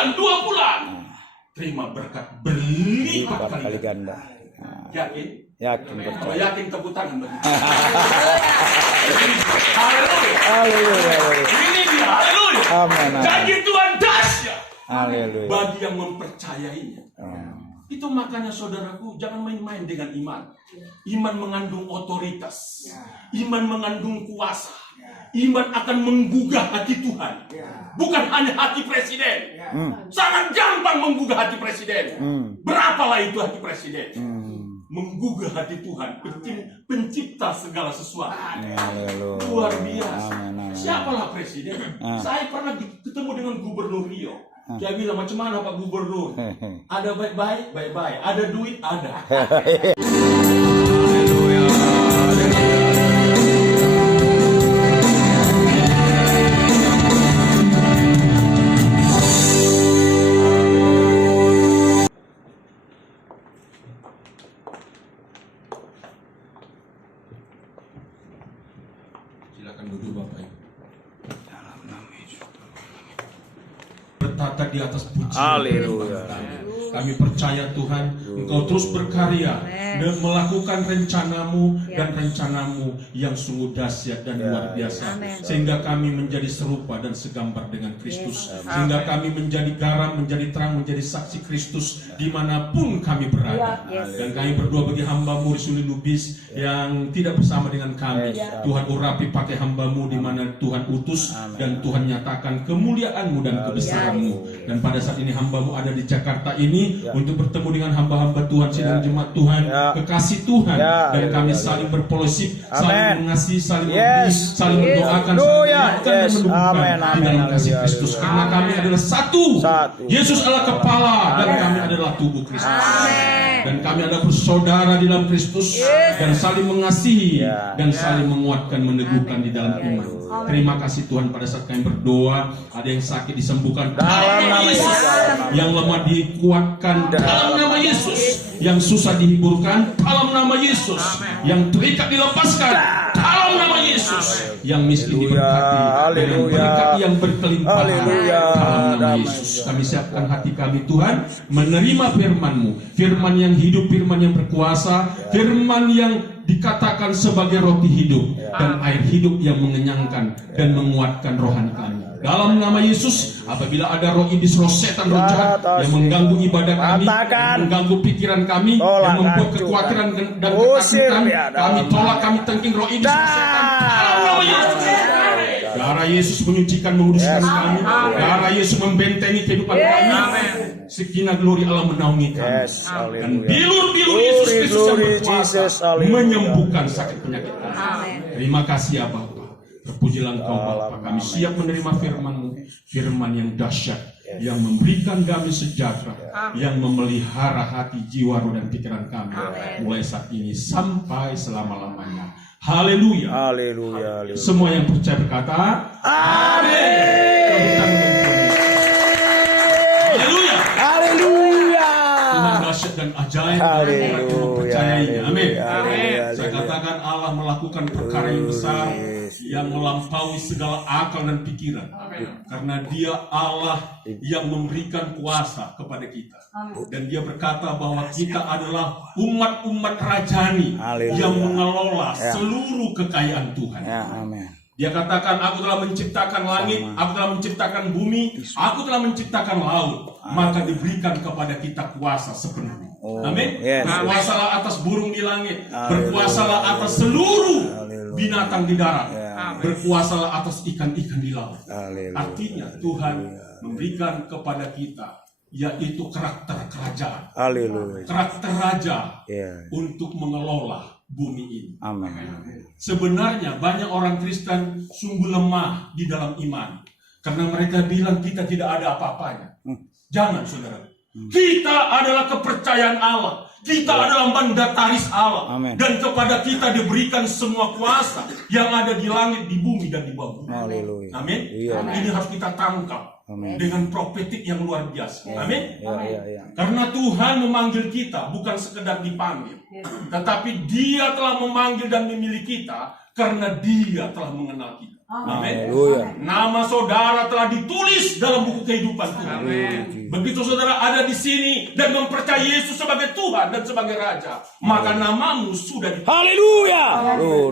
bulan, 2 bulan. Terima berkat berlipat kali ganda. Yakin? Yakin Kalau percaya. yakin tepuk tangan bagi. Haleluya. Ini dia, haleluya. Amin. Janji Tuhan dahsyat Haleluya. bagi yang mempercayainya. Itu makanya saudaraku, jangan main-main dengan iman. Iman mengandung otoritas. Iman mengandung kuasa. Iman akan menggugah hati Tuhan. Bukan hanya hati presiden. Sangat gampang menggugah hati presiden. Berapalah itu hati presiden? Menggugah hati Tuhan, pencipta segala sesuatu. Luar biasa. Siapalah presiden? Saya pernah ketemu dengan Gubernur Rio. Dia bilang, macam mana Pak Gubernur? Ada baik-baik, baik-baik. Ada duit, ada. Silakan duduk Bapak Ibu. Bertata di atas pujian. Haleluya. Kami percaya Tuhan, Engkau terus berkarya dan melakukan rencanamu dan rencanamu yang sungguh dahsyat dan luar biasa. Sehingga kami menjadi serupa dan segambar dengan Kristus. Sehingga kami menjadi garam, menjadi terang, menjadi saksi Kristus dimanapun kami berada. Dan kami berdoa bagi hamba-Mu Risuli Lubis yang tidak bersama dengan kami. Tuhan urapi pakai hamba-Mu di mana Tuhan utus dan Tuhan nyatakan kemuliaan-Mu dan kebesaran-Mu. Dan pada saat ini hamba-Mu ada di Jakarta ini untuk bertemu dengan hamba-hamba Tuhan, sidang jemaat Tuhan, kekasih Tuhan, dan kami saling berfellowship, saling mengasihi, saling memberi, saling mendoakan, saling mengingatkan dan mendukungkan di dalam kasih Kristus. Karena kami adalah satu. Yesus adalah kepala dan kami adalah tubuh Kristus. Dan kami adalah bersaudara di dalam Kristus dan saling mengasihi dan saling menguatkan, meneguhkan di dalam iman. Terima kasih Tuhan, pada saat kami berdoa, ada yang sakit disembuhkan dalam nama Yesus, yang lemah dikuatkan dalam nama Yesus, yang susah dihiburkan dalam nama Yesus, yang terikat dilepaskan dalam nama Yesus, yang miskin diberkati dengan berkat yang berkelimpahan dalam nama Yesus. Kami siapkan hati kami Tuhan menerima firman-Mu, firman yang hidup, firman yang berkuasa, firman yang dikatakan sebagai roti hidup dan air hidup yang mengenyangkan dan menguatkan rohani kami. Dalam nama Yesus, apabila ada roh iblis, roh setan, roh jahat yang mengganggu ibadah kami, yang mengganggu pikiran kami, yang membuat kekhawatiran dan ketakutan, kami tolak, kami tengking roh iblis, roh setan. Dalam nama Yesus. Darah Yesus menyucikan, menguduskan kami. Darah Yesus membentengi kehidupan kami. Sekinah glory Allah menaungi kami. Dan bilur-bilur Yesus Kristus yang berkuasa menyembuhkan sakit penyakit kami. Terima kasih ya Bapa. Terpujilah Engkau Bapa. Kami siap menerima firman-Mu, firman yang dahsyat, yang memberikan kami sejahtera, yang memelihara hati, jiwa, roh dan pikiran kami mulai saat ini sampai selama-lamanya. Haleluya. Haleluya. Semua yang percaya berkata amin. Haleluya. Haleluya. Tuhan dahsyat dan ajaib. Orang yang mempercayainya. Amin. Saya katakan Allah melakukan perkara yang besar, yang melampaui segala akal dan pikiran. Karena Dia Allah yang memberikan kuasa kepada kita. Dan Dia berkata bahwa kita adalah umat-umat rajani yang mengelola seluruh kekayaan Tuhan. Dia katakan, aku telah menciptakan langit, aku telah menciptakan bumi, aku telah menciptakan laut. Maka diberikan kepada kita kuasa sepenuhnya. Amin. Berkuasalah atas burung di langit, berkuasalah atas seluruh binatang di darat, berkuasalah atas ikan-ikan di laut. Artinya Tuhan memberikan kepada kita yaitu karakter kerajaan, karakter raja untuk mengelola bumi ini. Sebenarnya banyak orang Kristen sungguh lemah di dalam iman karena mereka bilang kita tidak ada apa-apanya. Jangan saudara, kita adalah kepercayaan Allah. Kita adalah mandataris Allah. Dan kepada kita diberikan semua kuasa yang ada di langit, di bumi, dan di bawah bumi. Amin. Ini harus kita tangkap dengan profetik yang luar biasa. Amin. Karena Tuhan memanggil kita bukan sekedar dipanggil, tetapi Dia telah memanggil dan memilih kita karena Dia telah mengenal kita. Amin. Haleluya. Nama saudara telah ditulis dalam buku kehidupan Tuhan. Begitu saudara ada di sini dan mempercayai Yesus sebagai Tuhan dan sebagai Raja, maka namamu sudah ditulis. Haleluya.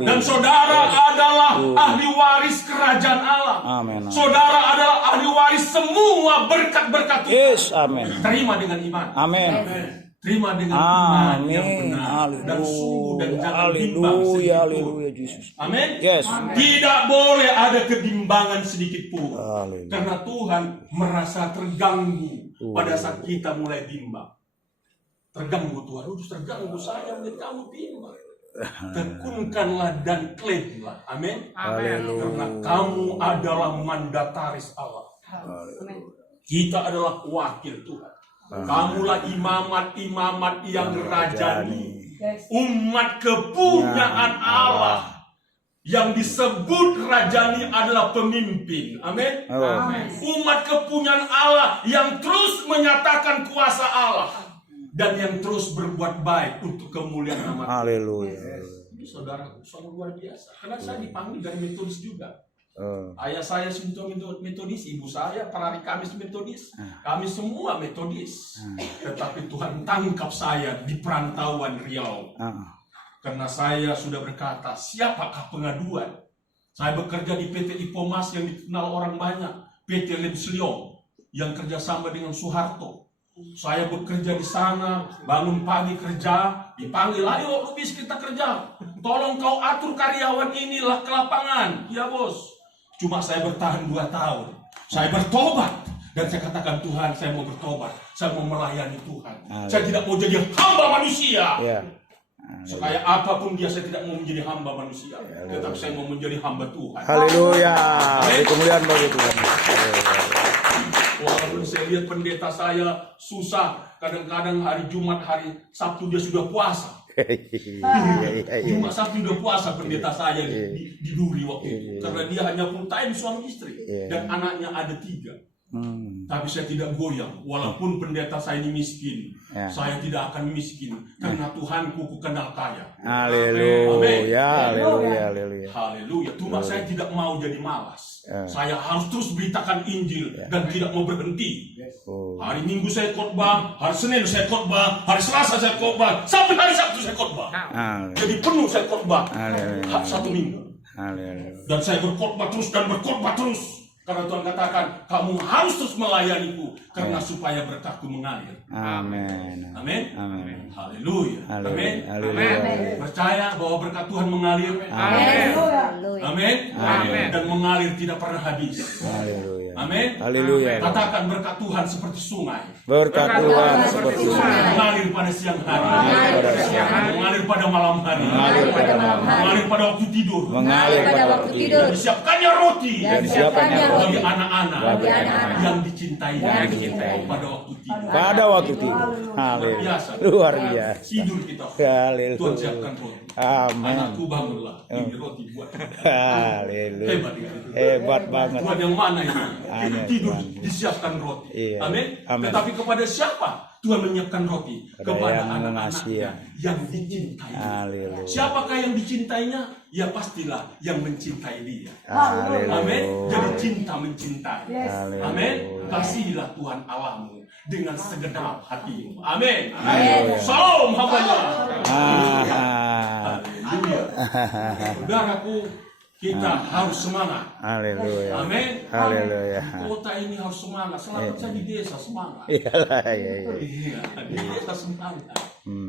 Dan saudara adalah ahli waris kerajaan Allah. Amin. Saudara adalah ahli waris semua berkat-berkat Tuhan. Yes, amin. Terima dengan iman. Amin. Terima dengan iman yang Amin. benar dan sungguh dan jangan bimbang Haleluya. sedikit pun. Haleluya, Yesus. Amin. Yes. Tidak boleh ada kebimbangan sedikit pun. Haleluya. Karena Tuhan merasa terganggu pada saat kita mulai bimbang. Terganggu Tuhan, terganggu saya melihat kamu bimbang. Tekunkanlah dan klaimlah. Amin. Karena kamu adalah mandataris Allah. Kita adalah wakil Tuhan. Kamulah imamat-imamat yang rajani, umat kepunyaan Allah. Yang disebut rajani adalah pemimpin. Amin. Umat kepunyaan Allah yang terus menyatakan kuasa Allah dan yang terus berbuat baik untuk kemuliaan nama Tuhan. Haleluya. Ini saudara sangat luar biasa. Karena saya dipanggil dari Metodis juga. Ayah saya Metodis, ibu saya Parari Kamis Metodis. Kami semua Metodis. Tetapi Tuhan tangkap saya di perantauan Riau. Karena saya sudah berkata, siapakah pengaduan? Saya bekerja di PT Ipomas yang dikenal orang banyak, PT Lemsliong yang kerjasama dengan Soeharto. Saya bekerja di sana, bangun pagi kerja, dipanggil, ayo Lubis kita kerja. Tolong kau atur karyawan inilah ke lapangan. Ya bos. Cuma saya bertahan 2 tahun. Saya bertobat. Dan saya katakan, Tuhan, saya mau bertobat. Saya mau melayani Tuhan. Saya tidak mau jadi hamba manusia. Sekaya apapun dia, saya tidak mau menjadi hamba manusia. Tetapi saya mau menjadi hamba Tuhan. Haleluya. Kemuliaan bagi Tuhan. Walaupun saya lihat pendeta saya susah. Kadang-kadang hari Jumat, hari Sabtu dia sudah puasa. Jumat Sabtu udah puasa pendeta saya di Duri waktu itu. Karena dia hanya full time suami istri. Dan anaknya ada 3. Tapi saya tidak goyang. Walaupun pendeta saya ini miskin, saya tidak akan miskin. Karena Tuhanku ku kenal kaya. Haleluya. Haleluya. Haleluya. Haleluya. Cuma saya tidak mau jadi malas. Saya harus terus beritakan Injil dan tidak mau berhenti. Hari Minggu saya khotbah, hari Senin saya khotbah, hari Selasa saya khotbah, sampai hari Sabtu saya khotbah. Jadi penuh saya khotbah 1 minggu. Dan saya berkhotbah terus dan berkhotbah terus. Karena Tuhan katakan, kamu harus terus melayaniku karena supaya berkatku mengalir. Amin. Amin. Haleluya. Amin. Percaya bahwa berkat Tuhan mengalir. Amin. Dan mengalir tidak pernah habis. Amin. Haleluya. Katakan berkat Tuhan seperti sungai. Berkat Tuhan seperti sungai. Mengalir pada siang hari. Mengalir pada malam hari. Mengalir pada waktu tidur. Mengalir pada waktu tidur. Dan disiapkannya roti. Bagi anak-anak yang dicintai pada waktu tidur. Pada waktu tidur. Haleluya. Luar biasa. Tidur kita. Haleluya. Tuhan siapkan roti. Amin. Anakku bangunlah. Ini roti buat. Haleluya. Hebat ya. Hebat banget. Tuhan yang mana itu? Amin. Tidur disiapkan roti. Iya. Amin. Tetapi kepada siapa Tuhan menyiapkan roti? Kepada anak-anaknya yang dicintai. Haleluya. Siapakah yang dicintainya? Ya pastilah yang mencintai dia. Haleluya. Amin. Jadi cinta mencintai. Haleluya. Amin. Kasihilah Tuhan Allahmu dengan segenap hatimu. Amin. Salam hambanya. Haleluya. Saudaraku, kita harus semangat. Haleluya. Amin. Haleluya. Kota ini harus semangat. Selamat saya di desa semangat. Iyalah, iya. Iya, di desa semangat.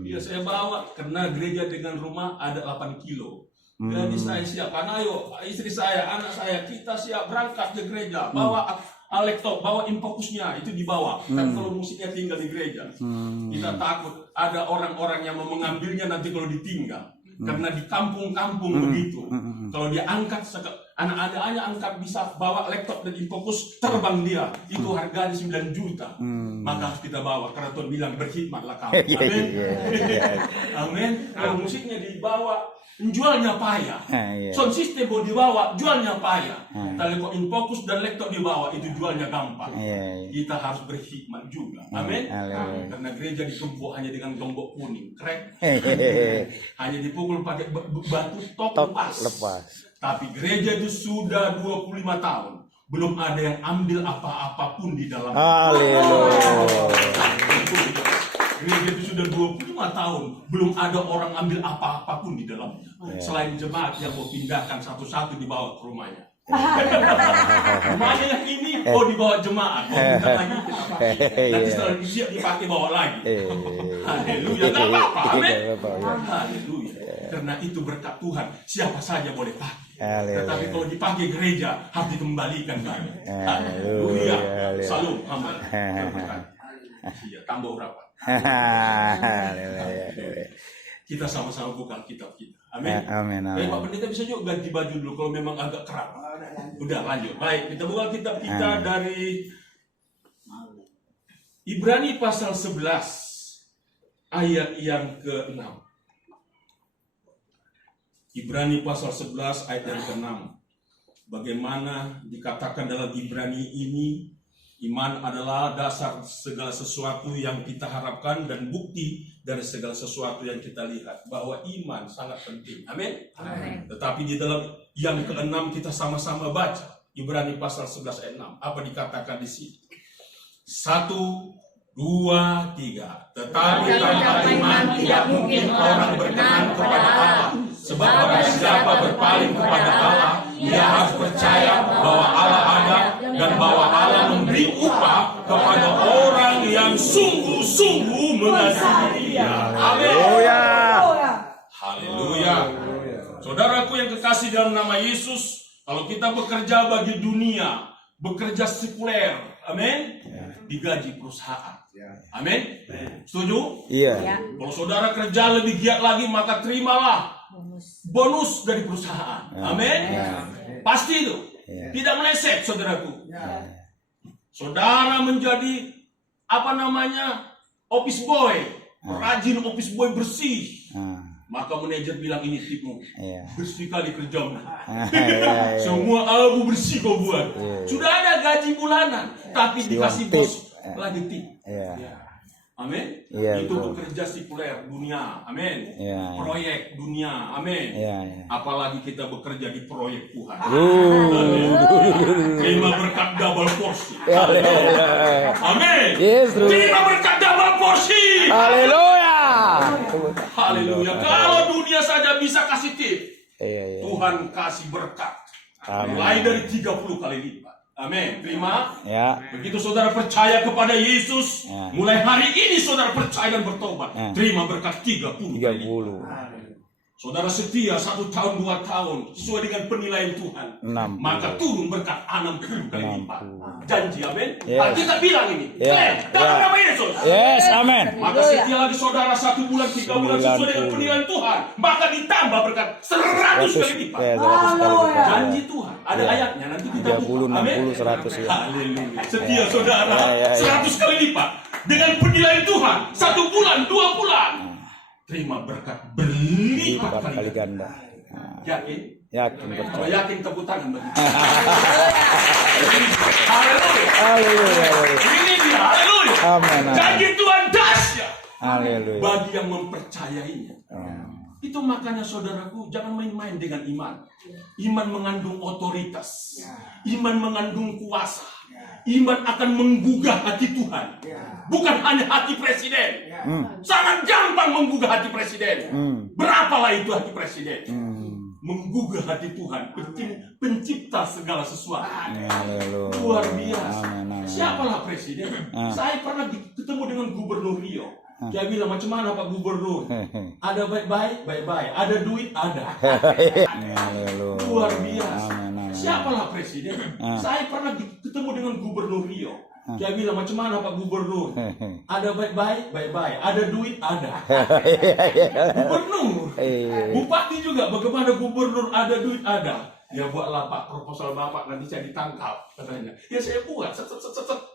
Iya, saya bawa karena gereja dengan rumah ada 8 kilo. Jadi saya siap, ayo istri saya, anak saya, kita siap berangkat ke gereja. Bawa laptop, bawa infokusnya, itu dibawa. Kan kalau musiknya tinggal di gereja. Kita takut ada orang-orang yang mau mengambilnya nanti kalau ditinggal. Karena di kampung-kampung begitu. Kalau dia angkat, anak-anaknya angkat bisa bawa laptop dan infokus, terbang dia. Itu harganya 9 juta. Maka harus kita bawa. Karena Tuhan bilang berkhidmatlah kamu. Amin. Amin. Kalau musiknya dibawa, jualnya payah. Iya. Sound system mau dibawa, jualnya payah. Telepon in focus dan laptop dibawa, itu jualnya gampang. Iya. Kita harus berhikmat juga. Amin. Haleluya. Karena gereja digembok hanya dengan gembok kuning, krek. Hehehe. Hanya dipukul pakai batu tok Tok lepas. Tapi gereja itu sudah 25 tahun. Belum ada yang ambil apa-apapun di dalam. Haleluya. Gereja itu sudah 25 tahun, belum ada orang ambil apa-apapun di dalamnya. Selain jemaat yang mau pindahkan satu-satu dibawa ke rumahnya. Rumahnya yang ini, dibawa jemaat. Pindah lagi kita pakai. Nanti setelah disiap dipakai bawa lagi. Haleluya, gak apa-apa. Amin. Haleluya. Karena itu berkat Tuhan, siapa saja boleh pakai. Tetapi kalau dipakai gereja, harus dikembalikan lagi. Haleluya. Salam, aman. Iya, tambah berapa? Kita sama-sama buka kitab kita. Amin. Amin. Pak Pendeta bisa juga ganti baju dulu kalau memang agak keram. Udah lanjut. Baik, kita buka kitab kita dari Ibrani pasal 11 ayat yang ke-6. Ibrani pasal 11 ayat yang ke-6. Bagaimana dikatakan dalam Ibrani ini, iman adalah dasar segala sesuatu yang kita harapkan dan bukti dari segala sesuatu yang kita lihat. Bahwa iman sangat penting. Amin. Tetapi di dalam yang ke-6 kita sama-sama baca. Ibrani pasal 11 ayat 6. Apa dikatakan di sini? 1, 2, 3. Tetapi tanpa iman tidak mungkin orang berkenan kepada Allah. Sebab barang siapa berpaling kepada Allah, ia harus percaya bahwa Allah ada dan bahwa Allah memberi upah kepada orang yang sungguh-sungguh mengasihi Dia. Amin. Haleluya. Saudaraku yang kekasih dalam nama Yesus, kalau kita bekerja bagi dunia, bekerja sekuler, amin, digaji perusahaan. Amin. Setuju? Iya. Kalau saudara kerja lebih giat lagi, maka terimalah bonus dari perusahaan. Amin. Pasti itu. Tidak meleset, saudaraku. Saudara menjadi office boy, rajin office boy bersih. Maka manajer bilang, ini tipmu, bersih kali kerjamu. Semua abu bersih kau buat. Sudah ada gaji bulanan, tapi dikasih bos lagi tip. Amin. Itu bekerja sekuler dunia. Amin. Proyek dunia. Amin. Apalagi kita bekerja di proyek Tuhan. Terima berkat double porsi. Amin. Terima berkat double porsi. Haleluya. Haleluya. Kalau dunia saja bisa kasih tip, Tuhan kasih berkat. Mulai dari 30 kali lipat. Amin. Terima. Begitu saudara percaya kepada Yesus, mulai hari ini saudara percaya dan bertobat, terima berkat 30 kali lipat. Saudara setia 1 tahun 2 tahun sesuai dengan penilaian Tuhan, maka turun berkat 60 kali lipat. Janji, amin. Kita bilang ini, dalam nama Yesus. Yes, amin. Maka setia lagi saudara 1 bulan 3 bulan sesuai dengan penilaian Tuhan, maka ditambah berkat 100 kali lipat. Janji Tuhan. Ada ayatnya, nanti kita buka. 30, 60, 100 ya. Haleluya. Setia saudara 100 kali lipat dengan penilaian Tuhan 1 bulan 2 bulan. Terima berkat berlipat kali ganda. Yakin? Yakin Kalau percaya. yakin tepuk tangan bagi. Haleluya. Ini dia, haleluya. Amin. Janji Tuhan dahsyat. Haleluya. Bagi yang mempercayainya. Itu makanya saudaraku, jangan main-main dengan iman. Iman mengandung otoritas. Iman mengandung kuasa. Iman akan menggugah hati Tuhan. Bukan hanya hati presiden. Sangat gampang menggugah hati presiden. Berapalah itu hati presiden? Menggugah hati Tuhan, pencipta segala sesuatu. Luar biasa. Siapalah presiden? Saya pernah ketemu dengan Gubernur Rio. Dia bilang, macam mana Pak Gubernur? Ada baik-baik, baik-baik. Ada duit, ada. Luar biasa. Siapalah presiden? Saya pernah ketemu dengan Gubernur Rio. Dia bilang, macam mana Pak Gubernur? Ada baik-baik, baik-baik. Ada duit, ada. Gubernur. Bupati juga, bagaimana Gubernur ada duit, ada. Dia buatlah Pak proposal Bapak, nanti saya ditangkap, katanya. Ya saya buat, set.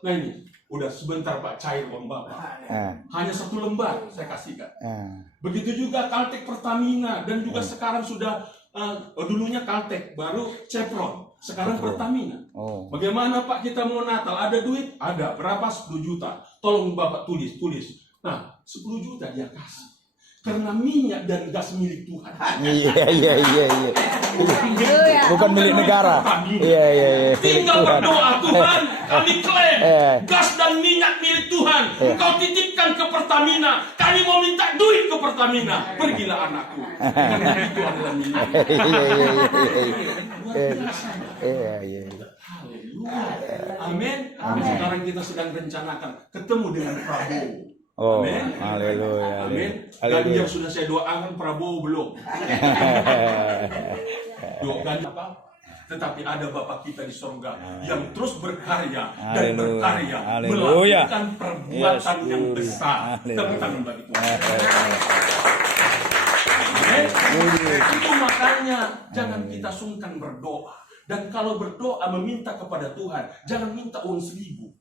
Nah ini, Udah sebentar Pak, cair uang Bapak. Hanya 1 lembar saya kasihkan. Begitu juga Caltex Pertamina dan juga sekarang sudah dulunya Caltex, baru Chevron, sekarang Pertamina. Bagaimana Pak kita mau Natal? Ada duit? Ada. Berapa? 10 juta. Tolong Bapak tulis. Nah, 10 juta dia kasih. Karena minyak dan gas milik Tuhan. Iya. Bukan milik negara. Iya. Tinggal berdoa, Tuhan, kami klaim gas dan minyak milik Tuhan. Engkau titipkan ke Pertamina. Kami mau minta duit ke Pertamina. Pergilah anakku. Karena itu adalah minyak. Iya. Haleluya. Amin. Sekarang kita sedang rencanakan ketemu dengan Prabowo. Amin. Haleluya. Amin. Dan yang sudah saya doakan Prabowo belum. Doakan apa? Tetapi ada Bapa kita di surga yang terus berkarya dan berkarya melakukan perbuatan yang besar. Tepuk tangan bagi Tuhan. Itu makanya jangan kita sungkan berdoa. Dan kalau berdoa meminta kepada Tuhan, jangan minta uang 1.000.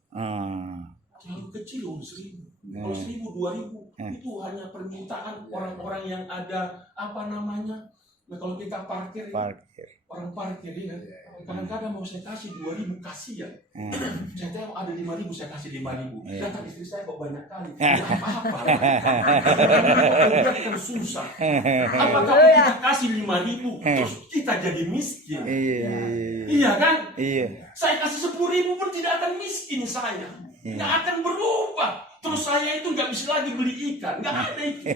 Terlalu kecil uang 1.000. Kalau 1.000, 2.000 itu hanya permintaan orang-orang yang ada apa namanya. Nah, kalau kita parkir. Orang parkir ya. Kadang-kadang mau saya kasih 2.000 kasih ya. Saya tahu ada 5.000 saya kasih 5.000. Datang istri saya kok banyak kali. Ya apa-apa. Kan susah. Apakah kita kasih 5.000 terus kita jadi miskin? Iya kan? Saya kasih 10.000 pun tidak akan miskin saya. Nggak akan berubah. Terus saya itu nggak bisa lagi beli ikan, nggak ada ikan.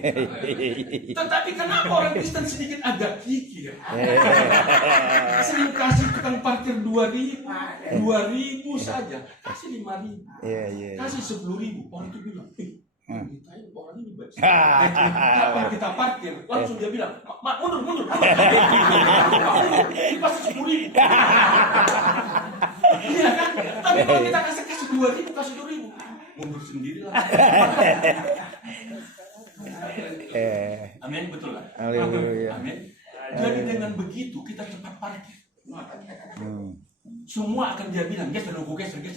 Tetapi kenapa orang Kristen sedikit agak kikir? Sering kasih tukang parkir 2.000 saja, kasih 5.000, kasih 10.000. Orang itu bilang, kita ini orang ini baik. Kapan kita parkir? Langsung dia bilang, mundur. Pasti 10.000. Iya kan? Tapi kalau kita kasih 2.000, kasih 2.000. Mundur sendirilah. Amin, betul lah. Amin. Jadi dengan begitu kita cepat parkir. Semua akan dia bilang, geser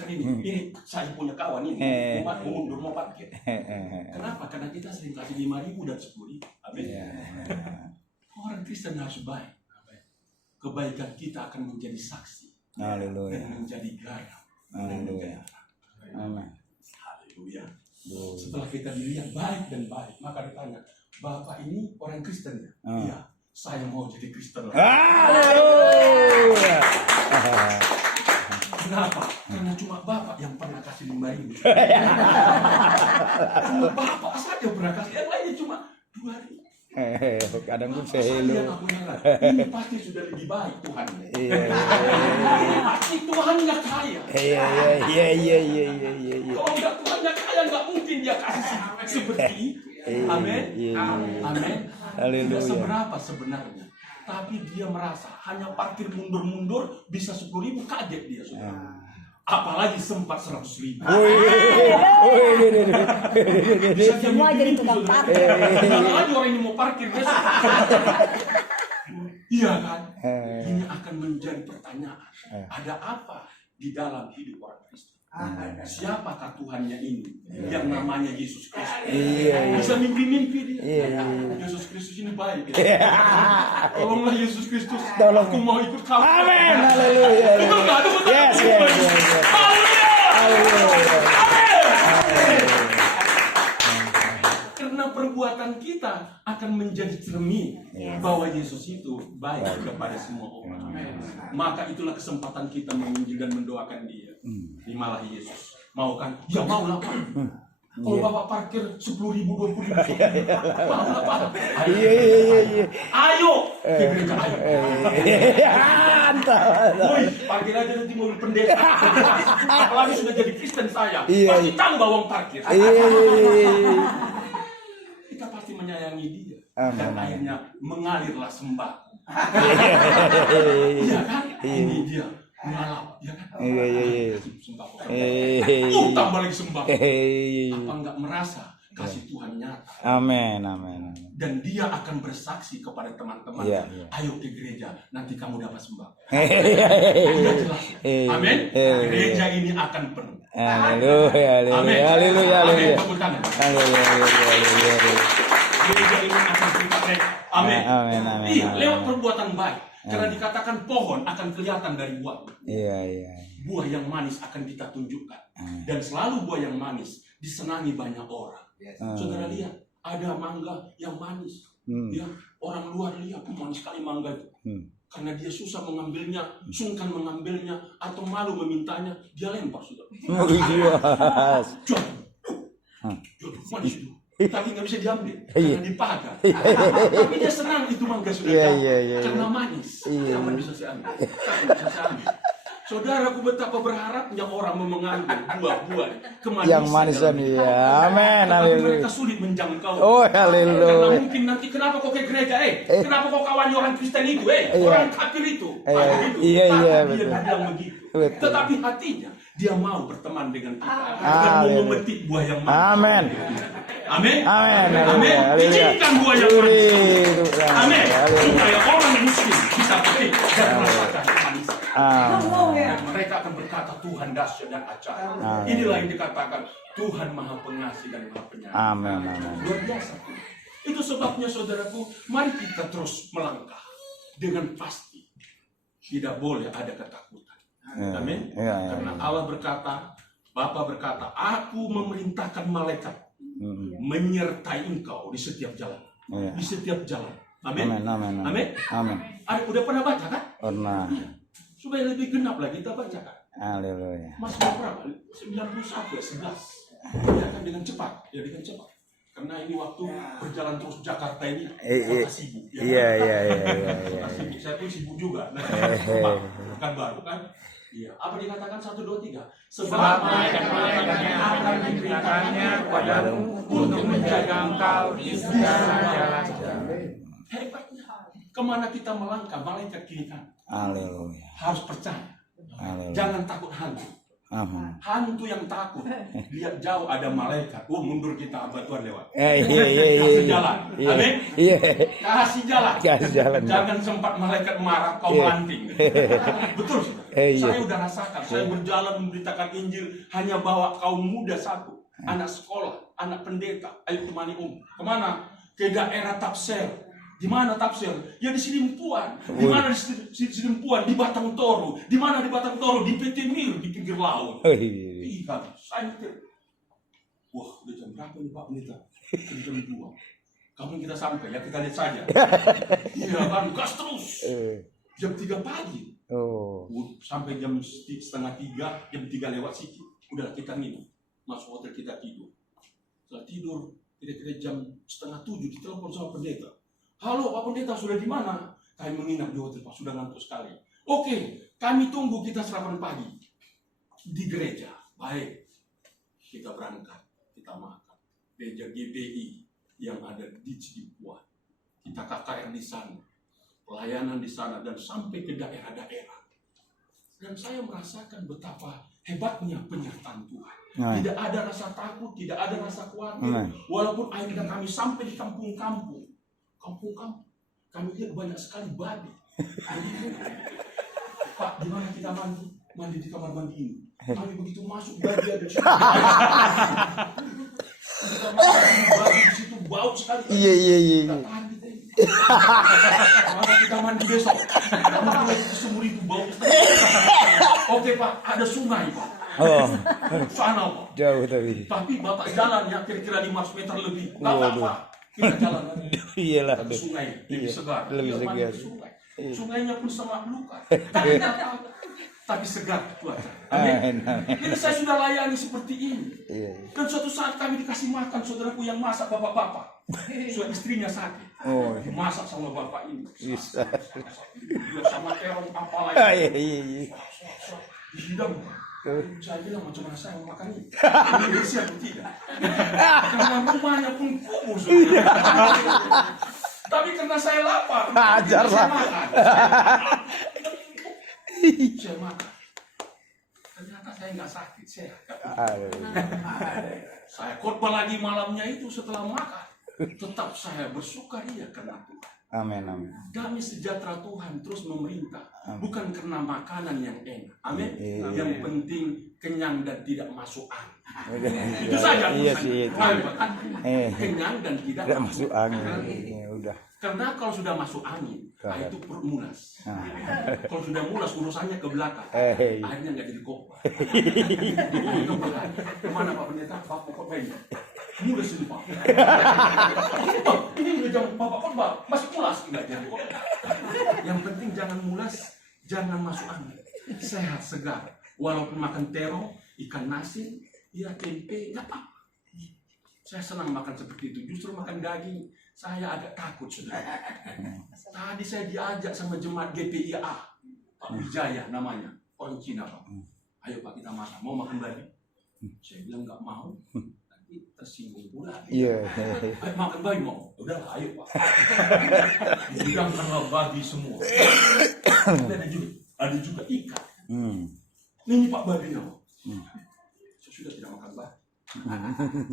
ini. Ini saya punya kawan ini. Mau mundur, mau parkir. Kenapa? Karena kita sering kasih 5.000 dan 10.000. Amin. Orang Kristen harus baik. Kebaikan kita akan menjadi saksi. Dan menjadi garam. Haleluya. Setelah kita dilihat baik dan baik, maka ditanya, Bapak ini orang Kristen ya? Iya, saya mau jadi Kristen. Haleluya. Kenapa? Karena cuma Bapak yang pernah kasih 5.000. Cuma Bapak saja pernah kasih, yang lainnya cuma 2.000. Kadang pun ini pasti sudah lebih baik Tuhan. Pasti Tuhan nggak kaya. Iya. Kalau nggak Tuhan nggak kaya, nggak mungkin dia kasih seperti itu. Amin. Tidak seberapa sebenarnya, tapi dia merasa hanya parkir mundur bisa 10.000, kaget dia sudah. Apalagi sempat 100.000. Semua jadi tukang parkir. Kalau lagi orang ini mau parkir besok. Iya kan? Ini akan menjadi pertanyaan. Ada apa di dalam hidup orang Kristen? Siapakah Tuhannya ini yang namanya Yesus Kristus? Bisa mimpi-mimpi dia. Yesus Kristus ini baik. Tolonglah Yesus Kristus. Aku mau ikut kamu. Amin. Haleluya. Betul nggak? Yes. Haleluya. Karena perbuatan kita akan menjadi cermin bahwa Yesus itu baik kepada semua orang. Maka itulah kesempatan kita menginjil dan mendoakan dia. Terimalah Yesus. Mau kan? Ya mau lah Pak. Kalau Bapak parkir 10.000, 20.000, mau lah Pak. Iya. Ayo ke gereja, ayo. Woi, parkir aja nanti mobil pendeta. Apalagi sudah jadi Kristen saya, pasti tambah uang parkir. Kita pasti menyayangi dia. Dan akhirnya mengalirlah sembako. Iya kan? Ini dia. Mengalap, ya kan? Iya. Sembako. Tambah lagi sembako. Apa enggak merasa kasih Tuhan nyata. Amin, amin. Dan dia akan bersaksi kepada teman-teman. Iya. Ayo ke gereja, nanti kamu dapat sembako. Iya. Sudah jelas. Amin. Gereja ini akan penuh. Haleluya, Amin. haleluya, haleluya, Amin. haleluya. Tepuk tangan. Haleluya, haleluya. Gereja ini akan dipakai. Amin. Amin, amin, Iya, amin. lewat perbuatan baik. Karena dikatakan pohon akan kelihatan dari buahnya. Iya, iya. Buah yang manis akan kita tunjukkan. Dan selalu buah yang manis disenangi banyak orang. Saudara lihat, ada mangga yang manis. Ya, orang luar lihat, manis sekali mangga itu. Karena dia susah mengambilnya, sungkan mengambilnya, atau malu memintanya, dia lempar sudah. Jatuh, manis itu. Tapi nggak bisa diambil karena dipagar. Tapi dia senang itu mangga sudah karena manis. Kapan bisa saya ambil? Kapan bisa saya ambil? Saudaraku, betapa berharapnya orang mengambil buah-buah kemanisan Yang manisan, iya. Amin, tapi haleluya. mereka sulit menjangkau. Oh, Karena haleluya. mungkin nanti kenapa kau ke gereja? Kenapa kau kawan orang Kristen itu? Iya. Orang kafir itu. Iya, iya, Tapi dia betul. bilang begitu. Betul. Tetapi hatinya dia mau berteman dengan kita dan mau Haleluya. memetik buah yang manis. Amin. Amin. Amin. Amin. Haleluya. Izinkan buah yang manis. Haleluya. Amin. Haleluya. Supaya orang muslim bisa petik dan merasakan kemanisan. Amin. Dan mereka akan berkata Tuhan dahsyat dan ajaib. Amin. Inilah yang dikatakan Tuhan Maha Pengasih dan Maha Penyayang. Amin, amin. Luar biasa. Itu sebabnya saudaraku, mari kita terus melangkah dengan pasti. Tidak boleh ada ketakutan. Amin. Iya, iya. Karena Allah berkata, Bapa berkata, Aku memerintahkan malaikat menyertai engkau di setiap jalan. Iya. Di setiap jalan. Amin. Amin, amin, amin. Amin. Amin. Ada udah pernah baca kan? Pernah. Supaya lebih genap lagi kita baca kan? Haleluya. Mas berapa? 91 ya 11. Ya kan dengan cepat, ya dengan cepat. Karena ini waktu berjalan terus Jakarta ini kota sibuk. Ya, Iya, kan? iya, iya, iya, Kota iya. sibuk. Saya pun sibuk juga. Nah, kan baru kan? Iya. Apa dikatakan 1, 2, 3? Sebab malaikat-malaikatnya akan diperintahkannya kepadamu untuk menjaga engkau di segala jalan. Hebatnya. Kemana kita melangkah, malaikat kiri kanan. Haleluya. Harus percaya. Haleluya. Jangan takut hantu. Amin. Hantu yang takut lihat jauh ada malaikat, mundur kita, batuan lewat. Iya, iya, iya. Kasih jalan. Iya. Amin. Iya. Kasih jalan. Kasih jalan. Jangan sempat malaikat marah kau Iya. melanting. Betul. Iya. Saya udah rasakan. Saya berjalan memberitakan Injil hanya bawa kaum muda satu, anak sekolah, anak pendeta. Ayo temani Kemana? Ke daerah Tapsel. Di mana Tapsel? Ya di Sidimpuan. Di mana di Sidimpuan? Di Batang Toru. Di mana di Batang Toru? Di PT Mir, di pinggir laut. Iya, saya mikir, wah udah jam berapa nih Pak Pendeta? Jam 2. Kamu kita sampai ya, kita lihat saja. Iya kan, gas terus. Jam 3 pagi. Oh. Sampai jam setengah 3, jam 3 lewat sedikit. Udah kita minum. Masuk hotel kita tidur. Setelah tidur, kira-kira jam setengah 7 ditelepon sama pendeta. Halo Pak Pendeta, sudah di mana? Kami menginap di hotel Pak, sudah ngantuk sekali. Oke, kami tunggu kita sarapan pagi di gereja. Baik, kita berangkat, kita makan. Gereja GBI yang ada di Cidipuan. Kita KKR di sana, pelayanan di sana, dan sampai ke daerah-daerah. Dan saya merasakan betapa hebatnya penyertaan Tuhan. Tidak ada rasa takut, tidak ada rasa khawatir. Walaupun akhirnya kami sampai di kampung-kampung, kami lihat banyak sekali babi. Pak, di mana kita mandi? Mandi di kamar mandi ini. Kami begitu masuk babi ada di situ. Kita mandi di situ bau sekali. Iya, iya, iya. Maka kita mandi besok. Mungkin sumur itu bau. Oke Pak, ada sungai Pak. Oh. Sana Pak. Jauh tapi. Tapi Bapak jalan ya kira-kira 500 meter lebih. Nggak apa-apa. Kita jalan lagi. Iyalah. Ke sungai lebih segar. Lebih Kita mandi segar. ke sungai. Sungainya pun sama luka. Tapi segar cuaca. Amin. Jadi saya sudah layani seperti ini. Dan suatu saat kami dikasih makan saudaraku yang masak bapak-bapak. Suatu istrinya sakit. Oh. Dimasak sama bapak ini. Bisa. Dia sama terong apa lagi. Iya, iya, iya. Di hidang. Saya bilang macam mana saya mau makan ini. Ini siap atau tidak. Karena rumahnya pun kumuh. Tapi karena saya lapar. Ajar saya lah. makan. Saya makan. Ternyata saya nggak sakit, sehat. Saya khotbah lagi malamnya itu setelah makan. Tetap saya bersukaria karena Tuhan. Amin, amin. Damai sejahtera Tuhan terus memerintah. Bukan karena makanan yang enak. Amin. Iya. Yang penting kenyang dan tidak masuk angin. Itu saja. Iya sih, itu. Kenyang dan tidak Tidak masuk angin. angin. Ya udah. Karena kalau sudah masuk angin, itu perut mulas. Kalau sudah mulas, urusannya ke belakang. Akhirnya nggak jadi khotbah. Kemana Pak Pendeta? Pak khotbah ini. Mulas ini Pak. Ini udah jam Bapak khotbah, masih mulas. Nggak jadi khotbah. Yang penting jangan mulas, jangan masuk angin. Sehat, segar. Walaupun makan terong, ikan nasi, ya tempe, nggak apa-apa. Saya senang makan seperti itu. Justru makan daging, saya agak takut, saudara. Tadi saya diajak sama jemaat GPIA, Pak Wijaya namanya, orang Cina Pak. Ayo Pak kita makan, mau makan babi? Saya bilang nggak mau, nanti tersinggung pula. Iya. Ayo makan babi mau? Udah ayo Pak. Dihidangkanlah babi semua. Ada juga ikan. Ini Pak babinya Pak. Saya sudah tidak makan babi.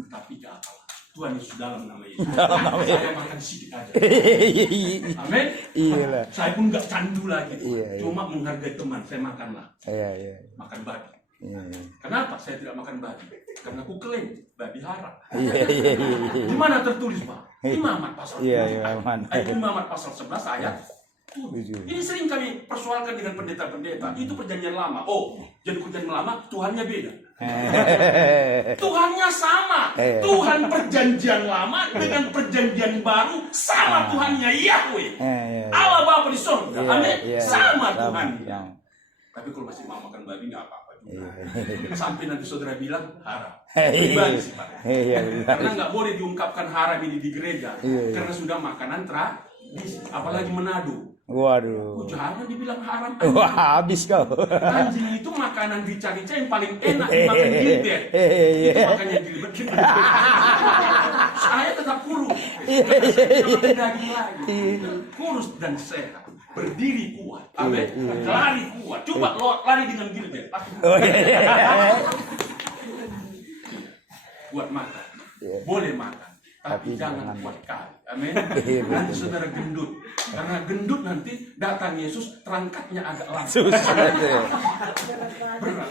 Tapi gak apa-apa. Tuhan Yesus dalam nama Yesus. Saya makan sedikit aja. Amin. Iya. Saya pun gak candu lagi. Iya. Cuma menghargai teman. Saya makanlah. Iya. Makan babi. Iya. Kenapa saya tidak makan babi? Karena aku klaim babi haram. Iya. Di mana tertulis Pak? Imamat pasal 11. Iya, Imamat. Imamat pasal 11 ayat 7. Ini sering kami persoalkan dengan pendeta-pendeta. Itu perjanjian lama. Oh, jadi perjanjian lama Tuhannya beda. Tuhannya sama. Tuhan perjanjian lama dengan perjanjian baru sama Tuhannya Yahweh. Allah Bapa di surga. Amin. Sama Tuhan. Tapi kalau masih mau makan babi nggak apa-apa juga. Sampai nanti saudara bilang haram. Pribadi sih Pak. Karena nggak boleh diungkapkan haram ini di gereja. Karena sudah makanan tradisi. Apalagi Manado. Waduh. Jangan dibilang haram. Wah, habis kau. Anjing itu makanan rica-rica yang paling enak dimakan gilbert. Itu makanya gilbert. Saya tetap kurus. Seperti daging lagi. Kurus dan sehat. Berdiri kuat. Amin. Lari kuat. Coba lari dengan gilbert. Buat makan. Boleh makan. Tapi jangan kuat kali. Amin. Nanti saudara gendut. Karena gendut nanti datang Yesus terangkatnya agak langsung. Berat.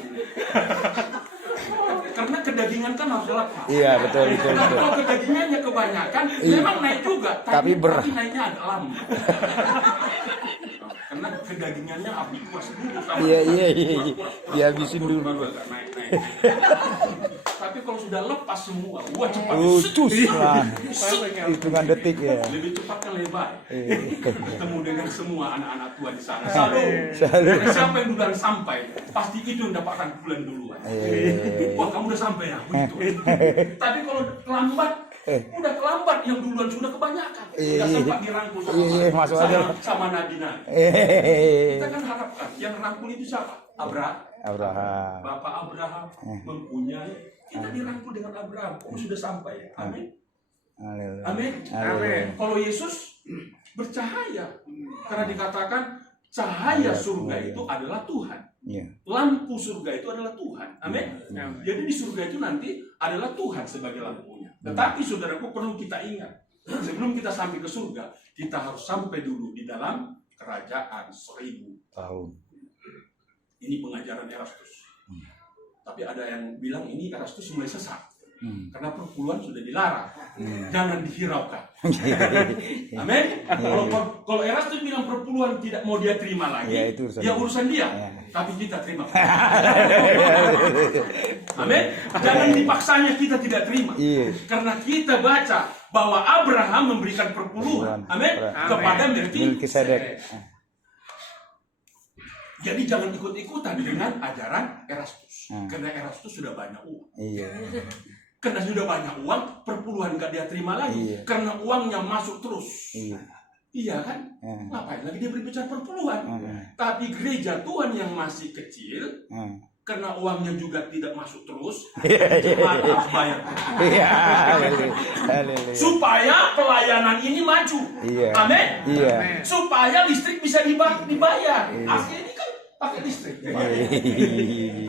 Karena kedagingan kan harus lepas. Iya, betul. Nah, kalau kedagingannya kebanyakan, memang naik juga. Tapi naiknya agak lama. Karena kedagingannya api kuas dulu. Iya. Dihabisin dulu. Naik. Tapi kalau sudah lepas semua, wah cepat. Hitungan detik ya. Lebih cepat kan lebar. Ketemu dengan semua anak-anak tua di sana. Selalu. Karena siapa yang duluan sampai, pasti itu yang dapat rangkulan duluan. Wah kamu udah sampai ya, begitu. Tapi kalau terlambat, udah terlambat, yang duluan sudah kebanyakan. Sudah sempat dirangkul sama nabi-nabi. Kita kan harapkan yang rangkul itu siapa? Abraham. Bapak Abraham mempunyai, kita dirangkul dengan Abraham. Oh sudah sampai. Amin. Amin. Kalau Yesus bercahaya, karena dikatakan cahaya surga itu adalah Tuhan. Lampu surga itu adalah Tuhan. Amin. Jadi di surga itu nanti adalah Tuhan sebagai lampunya. Tetapi saudaraku perlu kita ingat, sebelum kita sampai ke surga, kita harus sampai dulu di dalam kerajaan 1000 tahun. Ini pengajaran Erastus. Tapi ada yang bilang ini Erastus mulai sesat. Karena perpuluhan sudah dilarang. Jangan dihiraukan. Amin. Kalau Erastus bilang perpuluhan tidak mau dia terima lagi, ya urusan dia. Tapi kita terima. Amin. Jangan dipaksanya kita tidak terima. Karena kita baca bahwa Abraham memberikan perpuluhan. Amin. Kepada Melkisedek. Jadi jangan ikut-ikutan dengan ajaran Erastus. Karena Erastus sudah banyak uang. Karena sudah banyak uang, perpuluhan nggak dia terima lagi. Karena uangnya masuk terus. Iya kan? Ngapain lagi dia berbicara perpuluhan? Tapi gereja Tuhan yang masih kecil, karena uangnya juga tidak masuk terus, jemaat harus bayar. Supaya pelayanan ini maju. Amin. Supaya listrik bisa dibayar. Asli ini kan pakai listrik.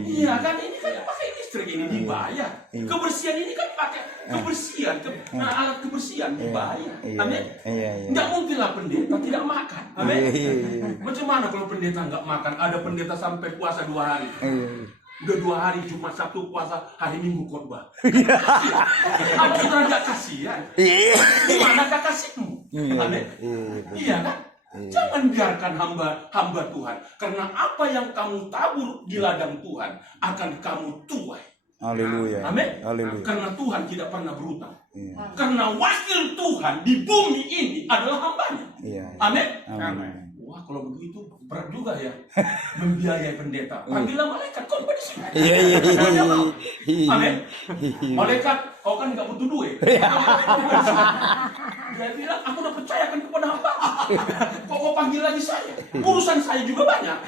Iya kan, ini kan pakai listrik. listrik ini dibayar. Kebersihan ini kan pakai kebersihan, alat kebersihan dibayar. Amin. Nggak mungkinlah pendeta tidak makan. Amin. Macam mana kalau pendeta nggak makan? Ada pendeta sampai puasa 2 hari. Udah 2 hari Jumat, Sabtu puasa, hari Minggu khotbah. Apa saudara nggak kasihan? Gimana kasihmu? Amin. Iya kan? Jangan biarkan hamba Tuhan, karena apa yang kamu tabur di ladang Tuhan akan kamu tuai. Haleluya. Amin. Karena Tuhan tidak pernah berutang. Karena wakil Tuhan di bumi ini adalah hambanya. Amin. Wah, kalau begitu berat juga ya membiayai pendeta. Panggillah malaikat, kau di sini. Amin. Malaikat, kau kan nggak butuh duit. Dia bilang, aku udah percayakan kepada hamba. Kok panggil lagi saya? Urusan saya juga banyak.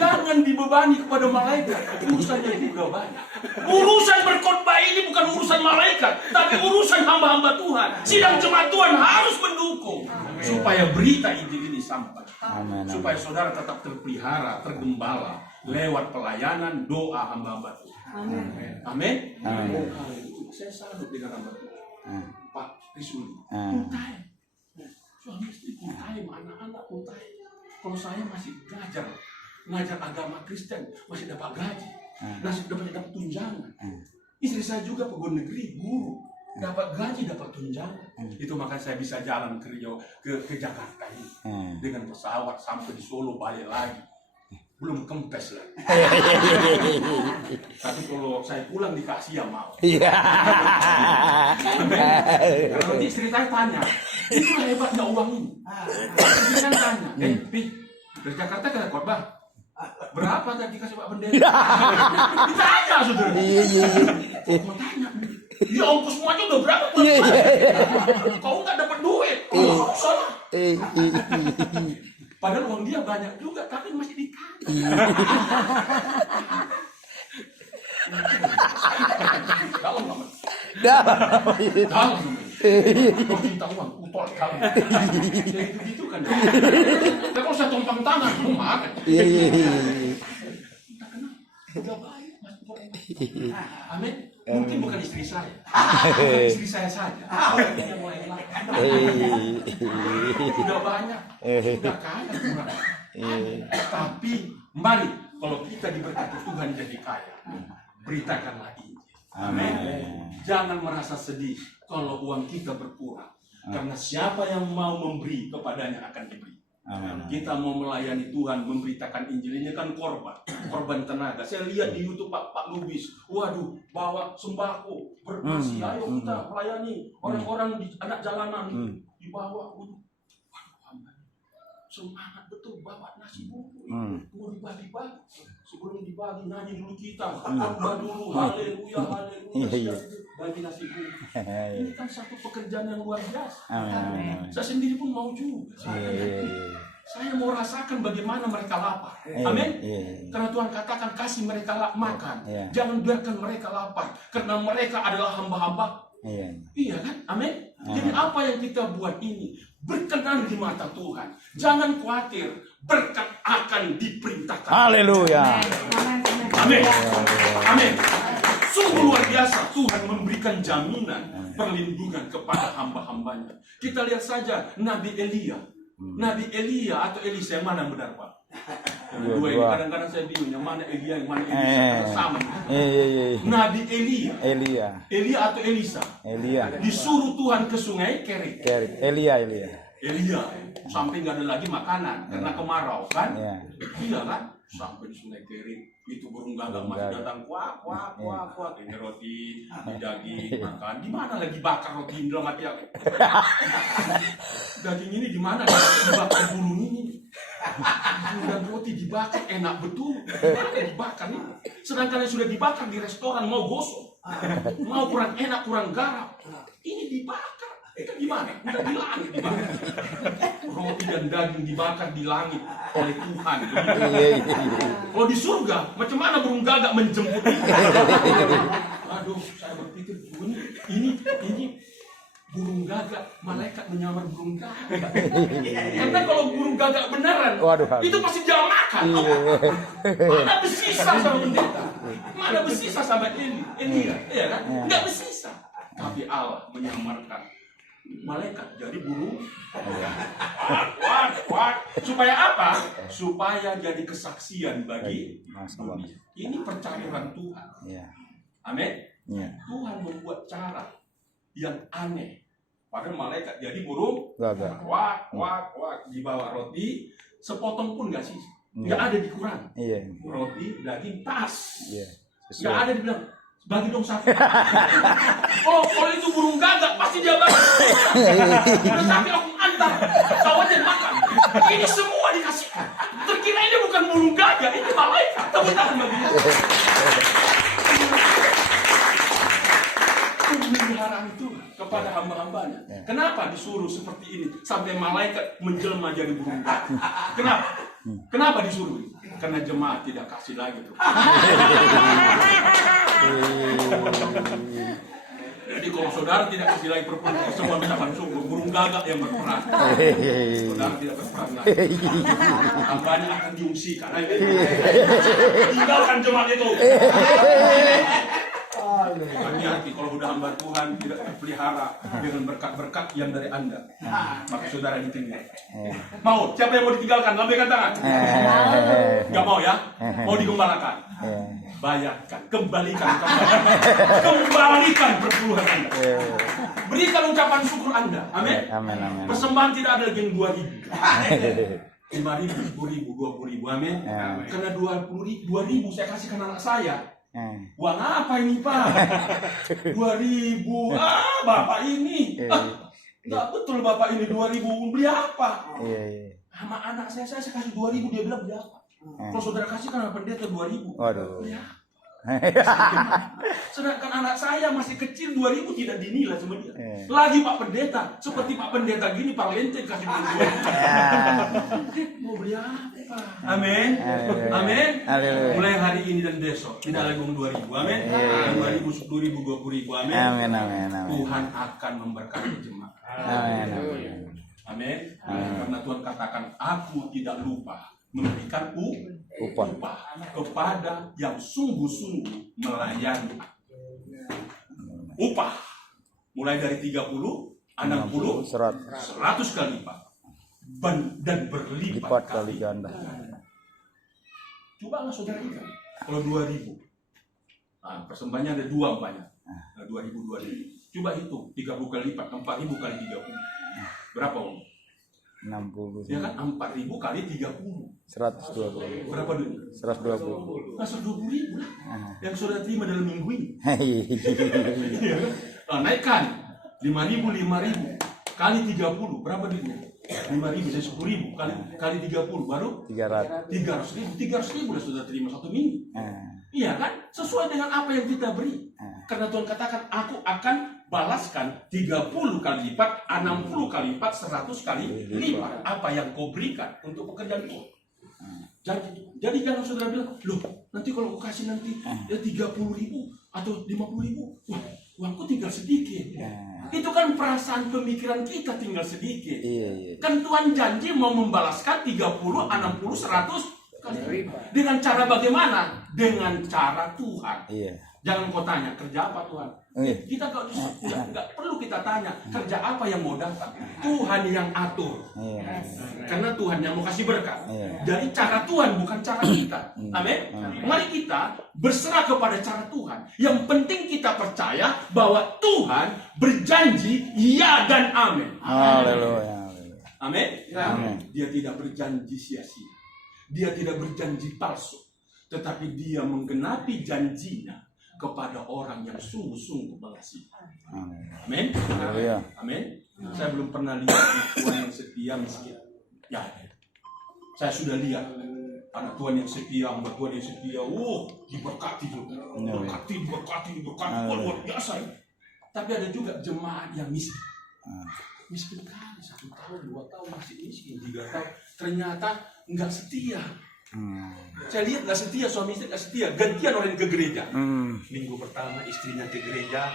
Jangan dibebani kepada malaikat. Urusannya juga banyak. Urusan berkhotbah ini bukan urusan malaikat, tapi urusan hamba-hamba Tuhan. Sidang jemaat Tuhan harus mendukung supaya berita Injil ini sampai. Supaya saudara tetap terpelihara, tergembala lewat pelayanan doa hamba-hamba Tuhan. Amin. Saya salut dengan hamba Tuhan. Pak Risuli, full time. Suami istri full time, anak-anak full time. Kalau saya masih ngajar agama Kristen, masih dapat gaji, masih dapat tunjangan. Istri saya juga pegawai negeri, guru, dapat gaji, dapat tunjangan. Itu makanya saya bisa jalan ke Jakarta ini dengan pesawat sampai di Solo, balik lagi. Belum kempes lagi. Tapi kalau saya pulang dikasih ya mau. Kalau nanti istri saya tanya, itu hebatnya uang ini. Istri saya tanya, Pi, dari Jakarta ke khotbah, berapa tadi kasih Pak Bendera? Ditanya saudara. Mau tanya, ya ongkos semuanya udah berapa? Kau nggak dapat duit, kau salah. Padahal uang dia banyak juga, tapi masih dikasih. Dalam banget. Dalam. Kau cinta uang, utol kamu. Ya gitu kan. Tapi kalau saya tumpang tangan, lu makan. Udah baik, Mas. Amin. Mungkin bukan istri saya. Bukan istri saya saja. Yang lain-lain. Sudah banyak. Sudah kaya kurang. Tapi mari kalau kita diberkati Tuhan jadi kaya, beritakanlah Injil. Amin. Jangan merasa sedih kalau uang kita berkurang. Karena siapa yang mau memberi kepadanya akan diberi. Amen. Kita mau melayani Tuhan, memberitakan Injil ini kan korban tenaga. Saya lihat di YouTube Pak Lubis, waduh, bawa sembako, berkasih, ayo kita melayani orang-orang di anak jalanan, dibawa, waduh, semangat betul bawa nasi bungkus, mau dibagi-bagi. Sebelum dibagi, nyanyi dulu kita, khotbah dulu, haleluya, haleluya, bagi nasi bungkus. Ini kan satu pekerjaan yang luar biasa. Saya sendiri pun mau juga. Saya mau rasakan bagaimana mereka lapar. Amin. Karena Tuhan katakan kasih mereka makan. Jangan biarkan mereka lapar. Karena mereka adalah hamba-hamba. Iya kan? Amin. Jadi apa yang kita buat ini berkenan di mata Tuhan. Jangan khawatir, berkat akan diperintahkan. Haleluya. Amin. Amin. Sungguh luar biasa Tuhan memberikan jaminan perlindungan kepada hamba-hambanya. Kita lihat saja Nabi Elia. Nabi Elia atau Elisa yang mana yang benar, Pak? Dua ini kadang-kadang saya bingung yang mana Elia yang mana Elisa, sama. Nabi Elia atau Elisa. Disuruh Tuhan ke sungai Kerit. Elia. Sampai nggak ada lagi makanan karena kemarau kan? Iya kan? Sampai di sungai Kerit itu burung gagak masih datang kuak. Ini roti, ini daging makan. Di mana lagi bakar roti dalam hati aku? Daging ini di mana? Dibakar bulu ini. Dan roti dibakar enak betul. Dibakar nih. Sedangkan yang sudah dibakar di restoran mau gosong, mau kurang enak, kurang garam. Ini dibakar. Itu gimana? Udah di langit dibakar. Roti dan daging dibakar di langit oleh Tuhan. Kalau di surga, macam mana burung gagak menjemput ini? Aduh, saya berpikir ini burung gagak, malaikat menyamar burung gagak. Karena kalau burung gagak beneran, Waduh, itu pasti dia makan. Mana bersisa sama pendeta, mana bersisa sama ini kan, iya kan? Nggak bersisa. Tapi Allah menyamarkan malaikat jadi burung. Wah. Supaya apa? Supaya jadi kesaksian bagi dunia. Ini percayaan Tuhan. Iya. Amin. Iya. Tuhan membuat cara yang aneh. Padahal malaikat jadi burung. Gagak. Wah. Dibawa roti, sepotong pun nggak sih. Nggak ada dikurang. Iya. Roti, daging, tas. Iya. Nggak ada dibilang, bagi dong satu. Kalau itu burung gagak, pasti dia bagi. Tetapi aku antar, kau aja makan. Ini semua dikasihkan. Terkira ini bukan burung gagak, ini malaikat. Tepuk tangan bagi dia. Pemeliharaan itu kepada hamba-hambanya. Kenapa disuruh seperti ini sampai malaikat menjelma jadi burung gagak? Kenapa? Kenapa disuruh? Karena jemaat tidak kasih lagi tuh. Jadi kalau saudara tidak kasih lagi perempuan, semua bisa sungguh burung gagak yang berperan. Saudara tidak berperan lagi. Hambanya akan diungsikan. Tinggalkan jemaat itu. Hati-hati kalau udah hamba Tuhan tidak terpelihara dengan berkat-berkat yang dari Anda, maka saudara ditinggal. Mau? Siapa yang mau ditinggalkan? Lambaikan tangan. Gak mau ya? Mau digembalakan? Bayarkan, kembalikan perpuluhan Anda. Berikan ucapan syukur Anda. Amin. Persembahan tidak ada lagi yang 2.000. 5.000, 10.000, 20.000. Amin. Karena 2.000 saya kasihkan anak saya. Uang apa ini Pak? 2.000. Bapak ini. Enggak betul Bapak ini 2.000 beli apa? Sama anak saya kasih 2.000, dia bilang beli apa? Kalau saudara kasih kan pendeta 2.000. Waduh. Beli apa? Sedangkan anak saya masih kecil 2.000 tidak dinilai sama dia. Lagi Pak Pendeta, seperti Pak Pendeta gini Parlente kasih 2.000. Mau beli apa? Amin. Amin. Mulai hari ini dan besok tidak lagi 2.000. Amin. 2.000, 10.000, 20.000. Amin. Tuhan akan memberkati jemaat. Amin. Karena Tuhan katakan, aku tidak lupa memberikan upah kepada yang sungguh-sungguh melayani. Upah mulai dari 30, 60, 100 kali lipat dan berlipat kali ganda. Coba nggak saudara ingat kalau 2.000, persembahannya ada 2 umpamanya, 2.000. Coba hitung 30 kali lipat, 4.000 kali 30, berapa om? 60. Ya kan 4.000 kali 30. 120. Berapa duit? 120. 120.000 lah. Yang sudah terima dalam minggu ini. Naikkan 5.000 kali 30 berapa duitnya? 5.000 jadi 10.000 kali 30 baru 300.000 lah sudah terima 1 minggu. Iya kan? Sesuai dengan apa yang kita beri. Karena Tuhan katakan aku akan balaskan 30 kali lipat, 60 kali lipat, 100 kali lipat apa yang kau berikan untuk pekerjaan itu. Jadi jangan saudara bilang, loh nanti kalau kau kasih nanti ya 30.000 atau 50.000, wah uangku tinggal sedikit. Itu kan perasaan pemikiran kita tinggal sedikit. Kan Tuhan janji mau membalaskan 30, 60, 100 kali lipat. Dengan cara bagaimana? Dengan cara Tuhan. Jangan kau tanya kerja apa Tuhan. Kita nggak perlu kita tanya kerja apa yang mau datang. Tuhan yang atur. Karena Tuhan yang mau kasih berkat. Jadi cara Tuhan bukan cara kita. Amin. Mari kita berserah kepada cara Tuhan. Yang penting kita percaya bahwa Tuhan berjanji ya dan amin. Haleluya. Amin. Dia tidak berjanji sia-sia. Dia tidak berjanji palsu. Tetapi dia menggenapi janjinya kepada orang yang sungguh-sungguh mengasihi. Amin. Amin. Saya belum pernah lihat Tuhan yang setia miskin. Ya, saya sudah lihat anak Tuhan yang setia, hamba Tuhan yang setia. Diberkati juga. Diberkati. Luar biasa. Tapi ada juga jemaat yang miskin. Miskin kali 1 tahun, 2 tahun masih miskin, 3 tahun. Ternyata nggak setia. Saya lihat nggak setia, suami istri nggak setia, gantian orang ke gereja. Minggu pertama istrinya ke gereja,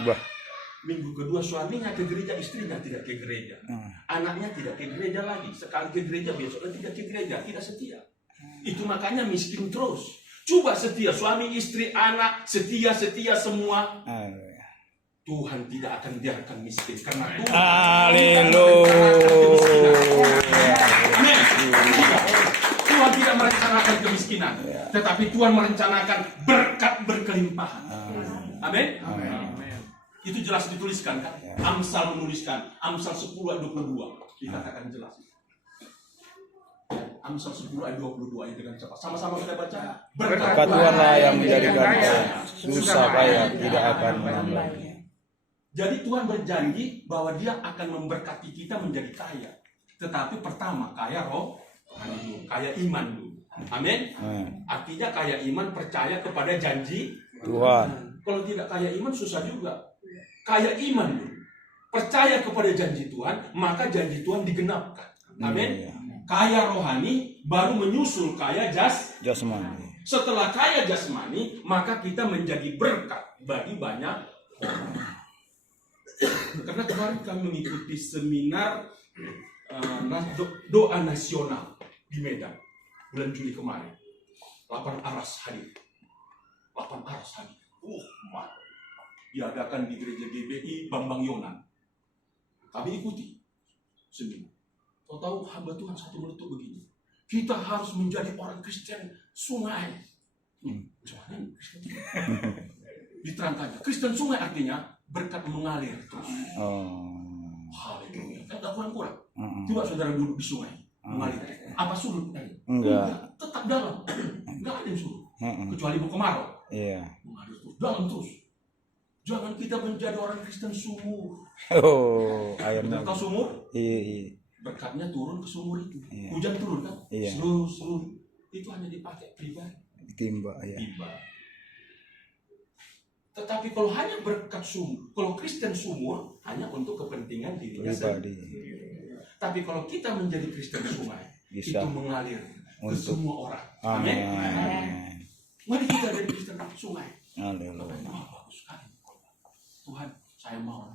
Minggu kedua suaminya ke gereja, istrinya tidak ke gereja. Anaknya tidak ke gereja lagi. Sekali ke gereja, besoknya tidak ke gereja. Tidak setia. Itu makanya miskin terus. Coba setia, suami, istri, anak, setia semua. Tuhan tidak akan biarkan miskin. Karena Tuhan Amin. Tuhan tidak merencanakan kemiskinan. Tetapi Tuhan merencanakan berkat berkelimpahan. Amin. Itu jelas dituliskan kan? Amsal menuliskan. Amsal 10 ayat 22. Dikatakan jelas. Amsal 10 ayat 22 itu dengan cepat. Sama-sama kita baca. Berkat Tuhanlah yang menjadikan kaya, susah payah tidak akan menambahnya. Jadi Tuhan berjanji bahwa Dia akan memberkati kita menjadi kaya. Tetapi pertama kaya roh, kaya iman dulu. Amin. Artinya kaya iman percaya kepada janji Tuhan. Kalau tidak kaya iman susah juga. Kaya iman dulu. Percaya kepada janji Tuhan, maka janji Tuhan digenapkan. Amin. Kaya rohani baru menyusul kaya jasmani. Setelah kaya jasmani, maka kita menjadi berkat bagi banyak orang. Karena kemarin kami mengikuti seminar doa nasional di Medan bulan Juli kemarin. 8 aras hadir. 8 aras hadir. Diadakan di gereja GBI Bambang Yonan. Kami ikuti seminar. Tahu hamba Tuhan satu meletup begini. Kita harus menjadi orang Kristen sungai. Cuman Kristen. Diterangkannya. Kristen sungai artinya berkat mengalir terus. Haleluya. Kan gak kurang-kurang. Coba saudara duduk di sungai. Mengalir. Apa surut? Enggak. Tetap dalam. Enggak ada yang surut. Kecuali mau kemarau. Iya. Mengalir terus. Dalam terus. Jangan kita menjadi orang Kristen sumur. Airnya. Tahu sumur? Iya. Berkatnya turun ke sumur itu. Iya. Hujan turun kan? Iya. Seluruh. Itu hanya dipakai pribadi. Timba ya. Timba. Tetapi kalau hanya berkat sumur, kalau Kristen sumur hanya untuk kepentingan dirinya Pribadi. sendiri. Tapi kalau kita menjadi Kristen sungai, Bisa. itu mengalir ke Untuk semua orang. Amin. Mari kita jadi Kristen sungai. Haleluya. Bagus sekali. Tuhan, saya mau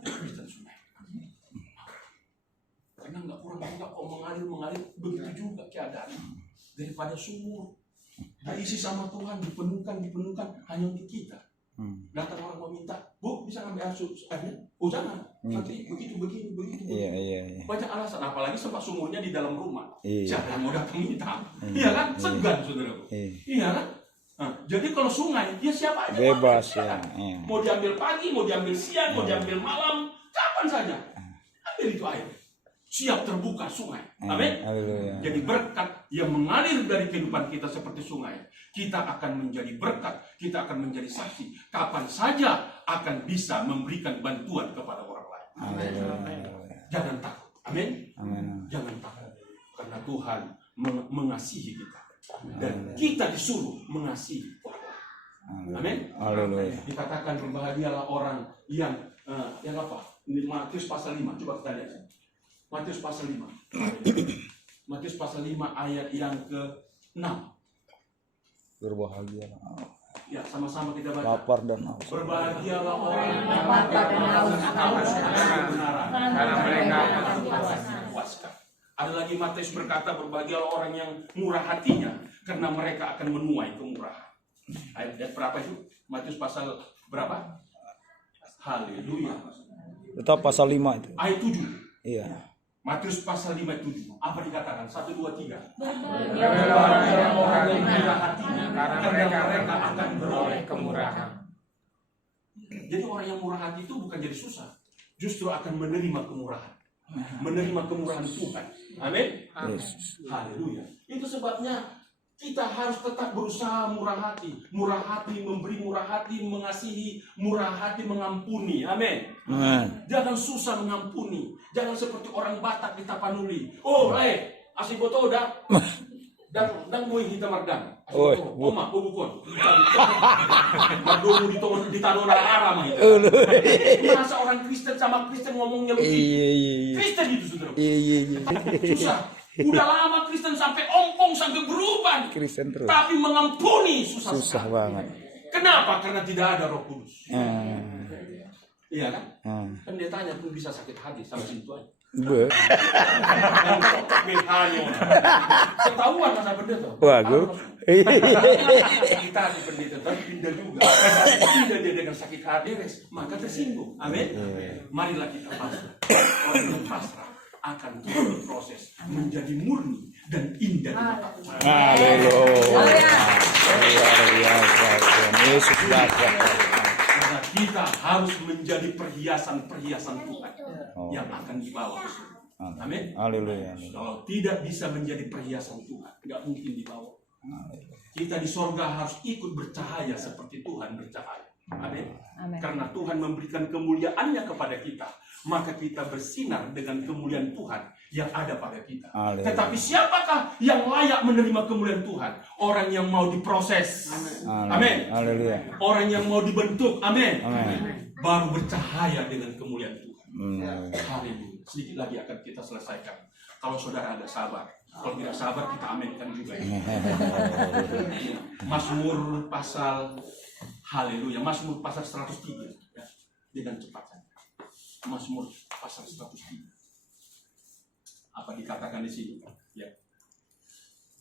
jadi Kristen sungai. Karena nggak kurang juga kok mengalir begitu juga keadaan daripada sumur. Diisi sama Tuhan, dipenuhkan hanya untuk kita. Datang orang meminta, Bu, bisa ngambil airnya? Oh jangan, nanti begitu. Iya. Banyak alasan, apalagi sempat sumurnya di dalam rumah. Iya. Siapa yang mau datang minta? Iya kan? Segan, saudaraku. Iya kan? Nah, jadi kalau sungai, dia siapa aja Bebas pakai, ya. kan? Mau diambil pagi, mau diambil siang, mau diambil malam, kapan saja. Ambil itu air. Siap terbuka sungai. Amin. Jadi berkat yang mengalir dari kehidupan kita seperti sungai. Kita akan menjadi berkat. Kita akan menjadi saksi. Kapan saja akan bisa memberikan bantuan kepada orang lain. Amin. Jangan takut. Amin. Jangan takut. Karena Tuhan mengasihi kita. Dan kita disuruh mengasihi orang lain. Amin. Dikatakan berbahagialah orang yang apa? Matius pasal 5. Coba kita lihat. Matius pasal 5. Matius pasal 5 ayat yang ke-6. Berbahagia. Ya, sama-sama kita baca. Lapar dan haus. Berbahagialah orang yang lapar dan haus karena mereka akan dipuaskan. Ada lagi Matius berkata berbahagialah orang yang murah hatinya karena mereka akan menuai kemurahan. Ayat berapa itu? Matius pasal berapa? Haleluya. Tetap pasal 5 itu. Ayat 7. Iya. Matius pasal 5:7. Apa dikatakan? 1, 2, 3. Orang yang murah hatinya karena mereka akan beroleh kemurahan. Jadi orang yang murah hati itu bukan jadi susah, justru akan menerima kemurahan, menerima kemurahan Tuhan. Amin. Haleluya. Itu sebabnya kita harus tetap berusaha murah hati memberi, murah hati mengasihi, murah hati mengampuni. Amin. Jangan susah mengampuni. Jangan seperti orang Batak di Tapanuli. Oh, asih boto dah. Dan boy kita mardan. Oma, bubukon. Madomo di tanona arah mah itu. Masa orang Kristen sama Kristen ngomongnya begitu. Kristen itu saudara. Susah. Udah lama Kristen sampai ompong, sampai berubah. Kristen terus. Tapi mengampuni susah banget. Kenapa? Karena tidak ada Roh Kudus. Iya kan? Ah. Pendetanya pun bisa sakit hati sama situ aja. Be. Ketahuan masa pendeta. Waduh. Kita di pendeta tapi pindah juga. Pindah dia dengan sakit hati, maka tersinggung. Amin. Marilah kita pasrah. Orang yang pasrah akan terus berproses menjadi murni dan indah di mata Tuhan. Haleluya. Luar biasa. Yesus Tuhan. Karena kita harus menjadi perhiasan-perhiasan Tuhan yang akan dibawa. Amin. Haleluya. Kalau tidak bisa menjadi perhiasan Tuhan, nggak mungkin dibawa. Kita di sorga harus ikut bercahaya seperti Tuhan bercahaya. Amin. Karena Tuhan memberikan kemuliaannya kepada kita, maka kita bersinar dengan kemuliaan Tuhan yang ada pada kita. Haleluya. Tetapi siapakah yang layak menerima kemuliaan Tuhan? Orang yang mau diproses. Amin. Haleluya. Orang yang mau dibentuk. Amin. Amin. Baru bercahaya dengan kemuliaan Tuhan. Haleluya. Sedikit lagi akan kita selesaikan. Kalau saudara ada sabar, kalau tidak sabar kita aminkan juga. Mazmur pasal Haleluya, Mazmur pasal 103 ya, dengan cepat saja. Mazmur pasal 103. Apa dikatakan di sini? Ya.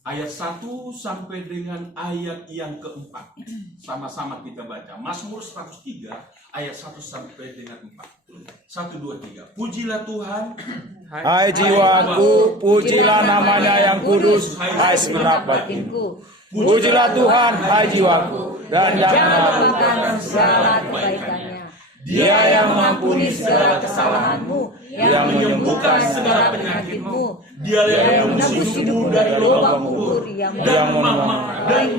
Ayat 1 sampai dengan ayat yang keempat. Sama-sama kita baca. Mazmur 103 ayat 1 sampai dengan 4. 1, 2, 3. Pujilah Tuhan. Hai jiwaku, pujilah namanya yang kudus. Hai segenap batinku, pujilah Tuhan, hai jiwaku, dan janganlah lupakan segala kebaikannya. Dia yang mengampuni segala kesalahanmu, yang menyembuhkan segala penyakitmu, Dia yang menebus hidupmu dari lubang kubur, yang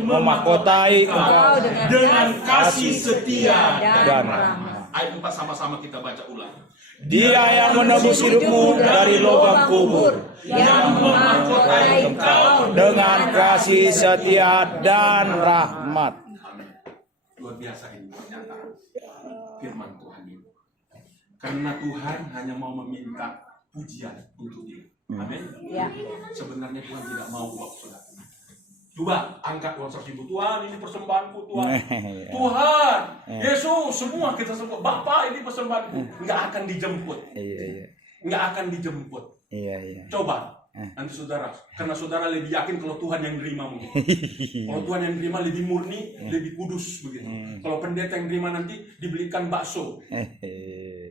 memahkotai engkau dengan kasih setia dan rahmat. Ayat 4 sama-sama kita baca ulang. Dia yang menebus hidupmu dari lubang kubur, yang memahkotai engkau dengan kasih setia dan rahmat. Amin. Luar biasa ini pernyataan firman Tuhan ini. Karena Tuhan hanya mau meminta pujian untuk dia. Amin. Ya. Sebenarnya Tuhan tidak mau uang saudara. Coba angkat uang 100.000. Tuhan, ini persembahanku Tuhan. Tuhan, Yesus, semua kita sebut. Bapak, ini persembahanku. Nggak akan dijemput. Nggak akan dijemput. Coba. Nanti saudara, karena saudara lebih yakin kalau Tuhan yang nerimamu. Kalau Tuhan yang nerima lebih murni, lebih kudus begitu. Kalau pendeta yang nerima nanti dibelikan bakso.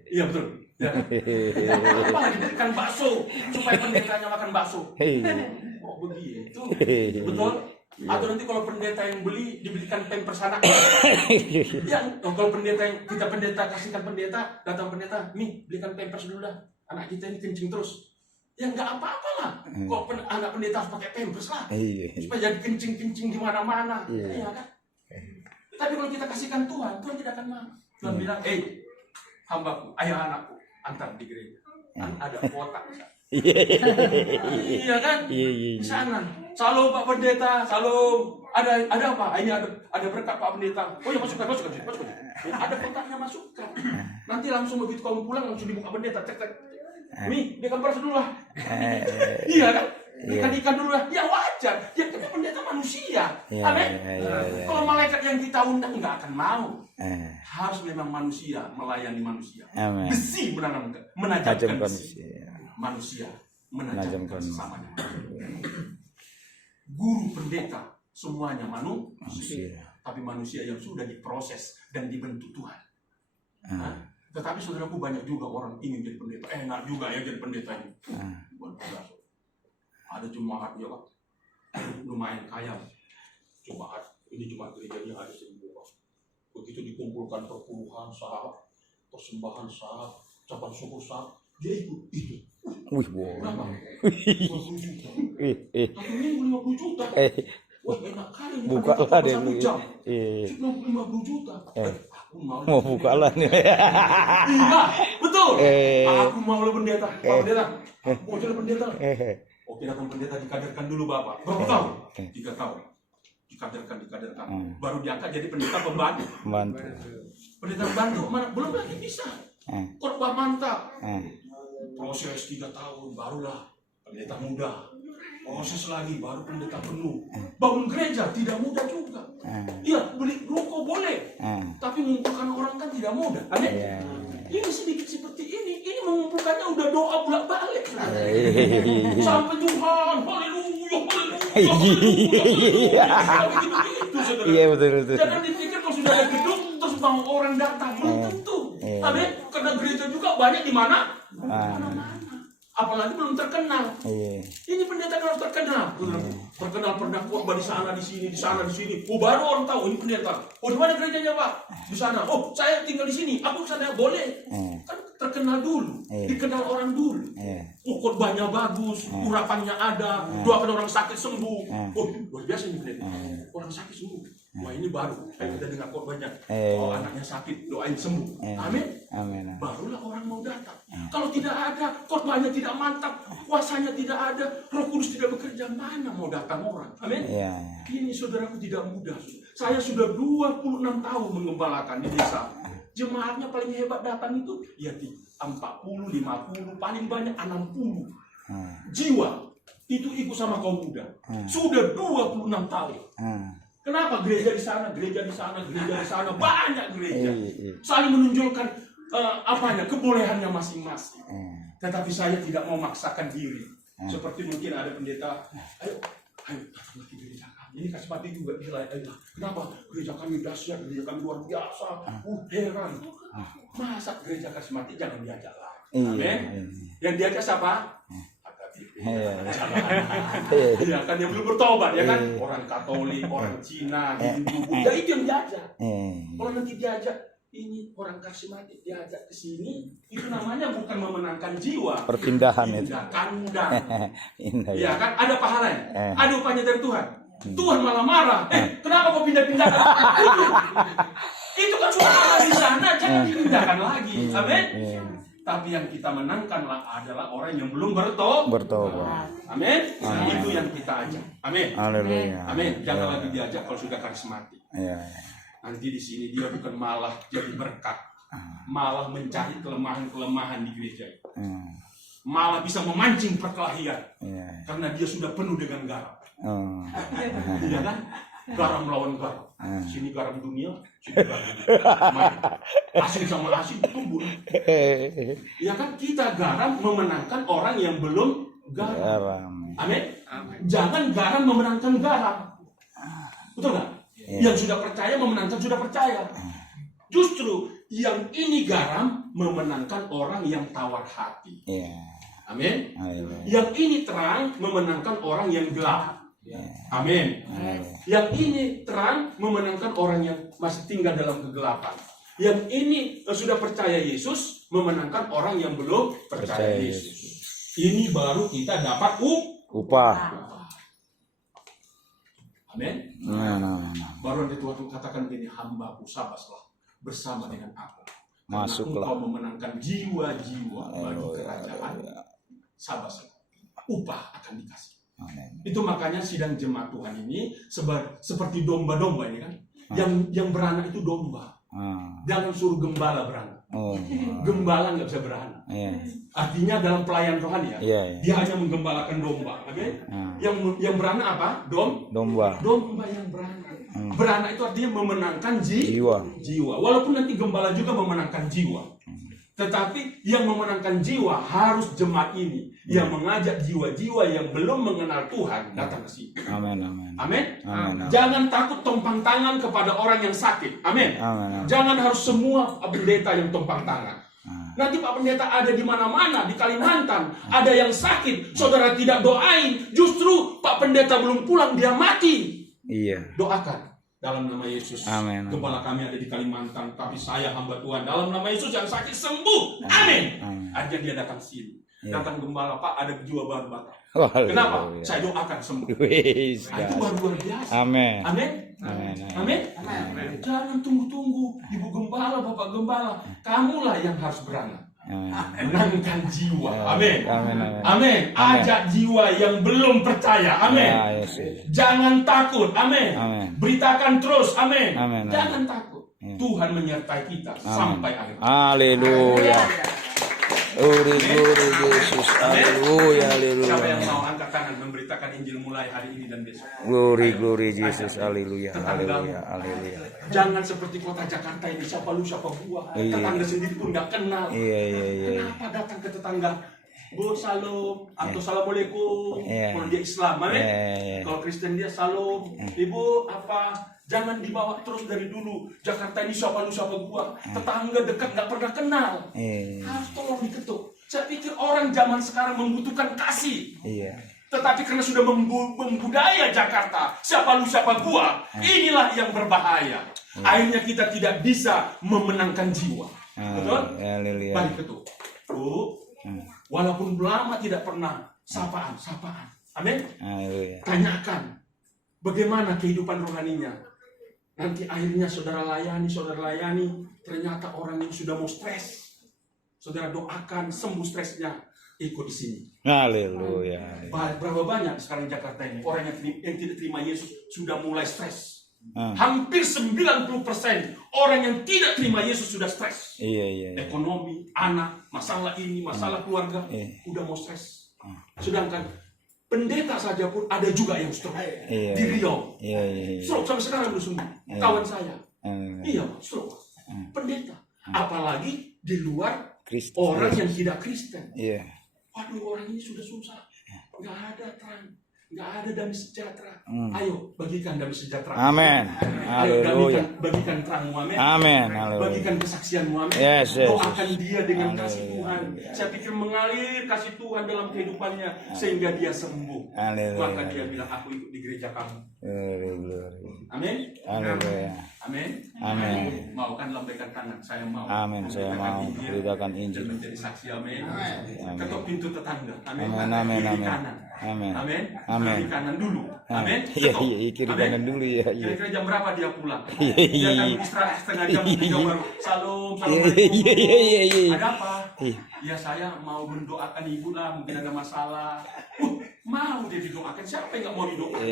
Iya betul. Ya. Apa dibelikan bakso supaya pendetanya makan bakso? Oh begitu, betul. Atau nanti kalau pendeta yang beli dibelikan pampers anak. Ya, kalau pendeta yang kita pendeta kasihkan pendeta, datang pendeta, nih belikan pampers dulu dah. Anak kita ini kencing terus. Ya nggak apa-apa lah. Kok anak pendeta harus pakai pampers lah. Supaya jadi kencing-kencing di mana-mana. Iya kan? Tapi kalau kita kasihkan Tuhan, Tuhan tidak akan marah. Tuhan bilang, hambaku, ayah anakku, antar di gereja. Kan ada kotak. Iya kan? Di sana. Salam Pak Pendeta, salam. Ada apa? Ini ada berkat Pak Pendeta. Oh ya masukkan. Ada kotaknya masukkan. Nanti langsung begitu kamu pulang langsung dibuka pendeta. Cek. Nih, dia kan dulu lah. Iya kan? Ikan dulu lah. Ya wajar. Ya kan pendeta manusia. Amin. Kalau malaikat yang kita undang nggak akan mau. Harus memang manusia melayani manusia. Besi menajamkan besi. Manusia menajamkan sesamanya. Guru pendeta semuanya manusia. Tapi manusia yang sudah diproses dan dibentuk Tuhan. Tetapi saudaraku banyak juga orang ingin jadi pendeta. Enak juga ya jadi pendeta ini. Ada jemaat ya Pak. Lumayan kaya. Jemaat ini jemaat gerejanya ada 1.000 orang. Begitu dikumpulkan perpuluhan sahab, persembahan sahab, ucapan syukur sahab, dia ikut. Berapa? 50 juta. Satu minggu 50 juta. Wah enak kali ini. Bukalah deh. 50 juta. Aku mau bukalah nih. Iya, betul. Aku mau lo pendeta. Pak pendeta. Mau jadi pendeta. Oke, datang pendeta dikaderkan dulu Bapak. Berapa tahun? 3 tahun. Dikaderkan. Baru diangkat jadi pendeta pembantu. Pendeta pembantu mana? Belum lagi bisa. Khotbah mantap. Proses 3 tahun barulah pendeta muda. Proses lagi baru pendeta penuh. Bangun gereja tidak mudah juga. Iya, beli ruko boleh. Tapi mengumpulkan orang kan tidak mudah. Amin. Iya Sampai Tuhan, haleluya, haleluya. Begitu, saudara. Iya betul. Jangan dipikir kalau sudah ada gedung terus mau orang datang, belum tentu. Amin. Karena gereja juga banyak di mana? Mana-mana. Apalagi belum terkenal. Ini pendeta harus terkenal. Terkenal pernah khotbah di sana, di sini, di sana, di sini. Oh, baru orang tahu ini pendeta. Oh, di mana gerejanya, Pak? Di sana. Oh, saya tinggal di sini. Aku ke sana boleh. Kan terkenal dulu, dikenal orang dulu. Oh, khotbahnya bagus, urapannya ada, doakan orang sakit sembuh. Oh, luar biasa ini pendeta. Orang sakit sembuh. Wah, ini baru. Kita dengar khotbahnya. Oh, anaknya sakit, doain sembuh. Amin. Barulah orang mau datang. Kalau tidak ada, khotbahnya tidak mantap, kuasanya tidak ada, Roh Kudus tidak bekerja, mana mau datang orang? Amin. Ini saudaraku tidak mudah. Saya sudah 26 tahun menggembalakan di desa. Jemaatnya paling hebat datang itu ya 40, 50, paling banyak 60 jiwa. Itu ikut sama kaum muda. Sudah 26 tahun. Kenapa gereja di sana, gereja di sana, gereja di sana, banyak gereja. Saling menunjukkan kebolehannya masing-masing. Tetapi saya tidak mau memaksakan diri. Seperti mungkin ada pendeta, ayo datang lagi gereja kami. Ini kasih mati juga gila. Kenapa? Gereja kami dahsyat, gereja kami luar biasa. Heran. Masa gereja kasih mati jangan diajak lagi. Amin. Yang diajak siapa? Iya kan, yang belum bertobat ya kan, orang Katolik, orang Cina, Hindu, Buddha, itu yang diajak. Kalau nanti diajak ini orang kasih mati diajak ke sini, itu namanya bukan memenangkan jiwa, perpindahan itu. Pindah kandang. Iya kan, ada pahalanya, ada upahnya dari Tuhan. Tuhan malah marah. Kenapa kau pindah-pindah? Itu kan sudah ada di sana, jangan dipindahkan lagi. Amin. Tapi yang kita menangkanlah adalah orang yang belum bertobat. Amin. Itu yang kita ajak. Amin. Amin. Jangan lagi diajak kalau sudah karismatik. Nanti di sini dia bukan malah jadi berkat, malah mencari kelemahan-kelemahan di gereja. Malah bisa memancing perkelahian. Karena dia sudah penuh dengan garam. Iya kan? Garam melawan garam. Sini garam dunia, sini garam dunia. Asin sama asin tumbuh. Ya kan, kita garam memenangkan orang yang belum garam. Amin. Jangan garam memenangkan garam. Betul nggak? Yang sudah percaya memenangkan sudah percaya. Justru yang ini garam memenangkan orang yang tawar hati. Amin. Yang ini terang memenangkan orang yang gelap. Amin. Yang ini terang memenangkan orang yang masih tinggal dalam kegelapan. Yang ini sudah percaya Yesus memenangkan orang yang belum percaya Yesus. Ini baru kita dapat upah. Amin. Baru nanti Tuhan katakan gini, hamba-Ku sabaslah bersama dengan aku. Masuklah. Engkau memenangkan jiwa-jiwa bagi kerajaan. Sabaslah. Upah akan dikasih. Itu makanya sidang jemaat Tuhan ini seperti domba-domba ini kan. Yang beranak itu domba. Jangan suruh gembala beranak. Gembala nggak bisa beranak. Artinya dalam pelayan rohani ya, dia hanya menggembalakan domba. Yang beranak apa? Domba yang beranak. Beranak itu artinya memenangkan jiwa. Walaupun nanti gembala juga memenangkan jiwa. Tetapi yang memenangkan jiwa harus jemaat ini yang mengajak jiwa-jiwa yang belum mengenal Tuhan datang ke sini. Amin. Jangan takut tumpang tangan kepada orang yang sakit. Amin. Jangan harus semua pendeta yang tumpang tangan. Nanti Pak Pendeta ada di mana-mana, di Kalimantan, ada yang sakit, saudara tidak doain, justru Pak Pendeta belum pulang dia mati. Doakan. Dalam nama Yesus, gembala kami ada di Kalimantan, tapi saya hamba Tuhan dalam nama Yesus yang sakit sembuh. Amin. Aja dia datang sini. Datang gembala, Pak ada jiwa baru Bapak. Kenapa? Saya doakan sembuh. Itu luar biasa. Amin. Jangan tunggu-tunggu, Ibu Gembala, Bapak Gembala. Kamulah yang harus beranak. Menangkan jiwa. Amin. Ajak jiwa yang belum percaya. Amin. Jangan takut. Amin. Beritakan terus. Amin. Jangan takut. Tuhan menyertai kita sampai akhir. Haleluya. Glory Yesus. Haleluya. Siapa yang mau angkat tangan memberitakan Injil mulai hari ini dan besok? Glory Yesus. Haleluya. Jangan seperti kota Jakarta ini, siapa lu siapa gua. Tetangga sendiri pun nggak kenal. Kenapa datang ke tetangga? Bu salam atau assalamualaikum. Iya. Kalau dia Islam, amin. Iya. Kalau Kristen dia salam. Ibu apa? Jangan dibawa terus dari dulu. Jakarta ini siapa lu siapa gua. Tetangga dekat nggak pernah kenal. Harus tolong diketuk. Saya pikir orang zaman sekarang membutuhkan kasih. Iya. Tetapi karena sudah membudaya Jakarta, siapa lu siapa gua, inilah yang berbahaya. Akhirnya kita tidak bisa memenangkan jiwa. Betul? Haleluya. Balik ketuk. Bu, walaupun lama tidak pernah sapaan. Amin. Haleluya. Tanyakan bagaimana kehidupan rohaninya. Nanti akhirnya saudara layani, ternyata orang yang sudah mau stres. Saudara doakan sembuh stresnya, ikut di sini. Haleluya. Berapa banyak sekarang di Jakarta ini orang yang tidak terima Yesus sudah mulai stres. Hampir 90% orang yang tidak terima Yesus sudah stres. Iya. Ekonomi, anak, masalah ini, masalah keluarga, udah mau stres. Sedangkan pendeta saja pun ada juga yang stroke di Riau. Iya. Stroke sampai sekarang belum sembuh. Kawan saya, iya stroke. Pendeta, apalagi di luar Kristen. orang yang tidak Kristen. Iya. Waduh, orang ini sudah susah. Nggak ada terang. Nggak ada damai sejahtera. Ayo, bagikan damai sejahtera. Amin. Ayo, Haleluya. bagikan terangmu. Amin. Amin. Haleluya. Bagikan kesaksianmu. Amin. Yes. Doakan dia dengan Haleluya. kasih Tuhan. Saya pikir mengalir kasih Tuhan dalam kehidupannya sehingga dia sembuh. Haleluya. Maka dia bilang, aku ikut di gereja kamu. Haleluya. Amin. Haleluya. Amin. Amin. Mau kan lambaikan tangan. Saya mau. Amin. Saya mau beritakan Dan Injil. menjadi saksi. Amin. Amin. Ketuk pintu tetangga. Amin. Amin. Kiri kanan. Amin. Amin. Amin. Kiri kanan dulu. Amin. Iya, Ketuk. kiri Amin. kanan dulu ya. Iya. Kira-kira jam berapa dia pulang? Iya. Dia akan istirahat setengah jam, 3 baru. Salam, Iya. Ada apa? Iya. Ya saya mau mendoakan ibu lah, mungkin ada masalah. Mau dia didoakan, siapa yang nggak mau didoakan?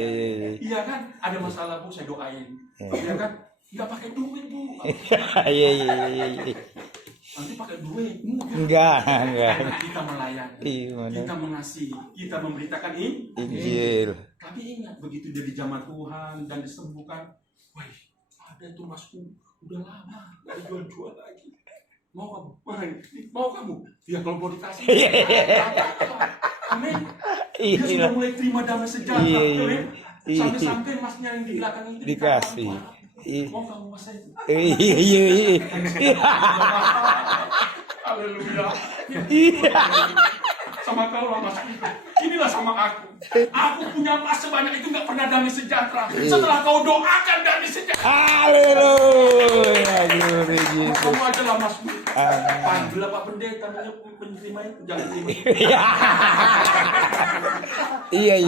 Iya kan? Ada masalah bu, saya doain. Iya kan? Nggak pakai duit bu. Iya. Nanti pakai duit. Enggak. Karena kita melayani, Iya, kita mengasihi, kita memberitakan Injil. Tapi ingat, begitu dia dijamah Tuhan dan disembuhkan, wah ada tuh masku udah lama nggak jual lagi. Mau kamu? Ya kalau mau dikasih. Amin. Dia sudah mulai terima damai sejahtera. Amin. Sampai-sampai masnya yang di belakang itu Dikasih. Mau kamu mas saya? Iya. Haleluya. Sama kau lah mas. Inilah sama aku. Aku punya emas sebanyak itu nggak pernah damai sejahtera. Setelah kau doakan damai sejahtera. Haleluya. Glory Jesus. Kamu aja lah mas. Panggil Pak Pendeta menerima itu, jangan terima. Iya.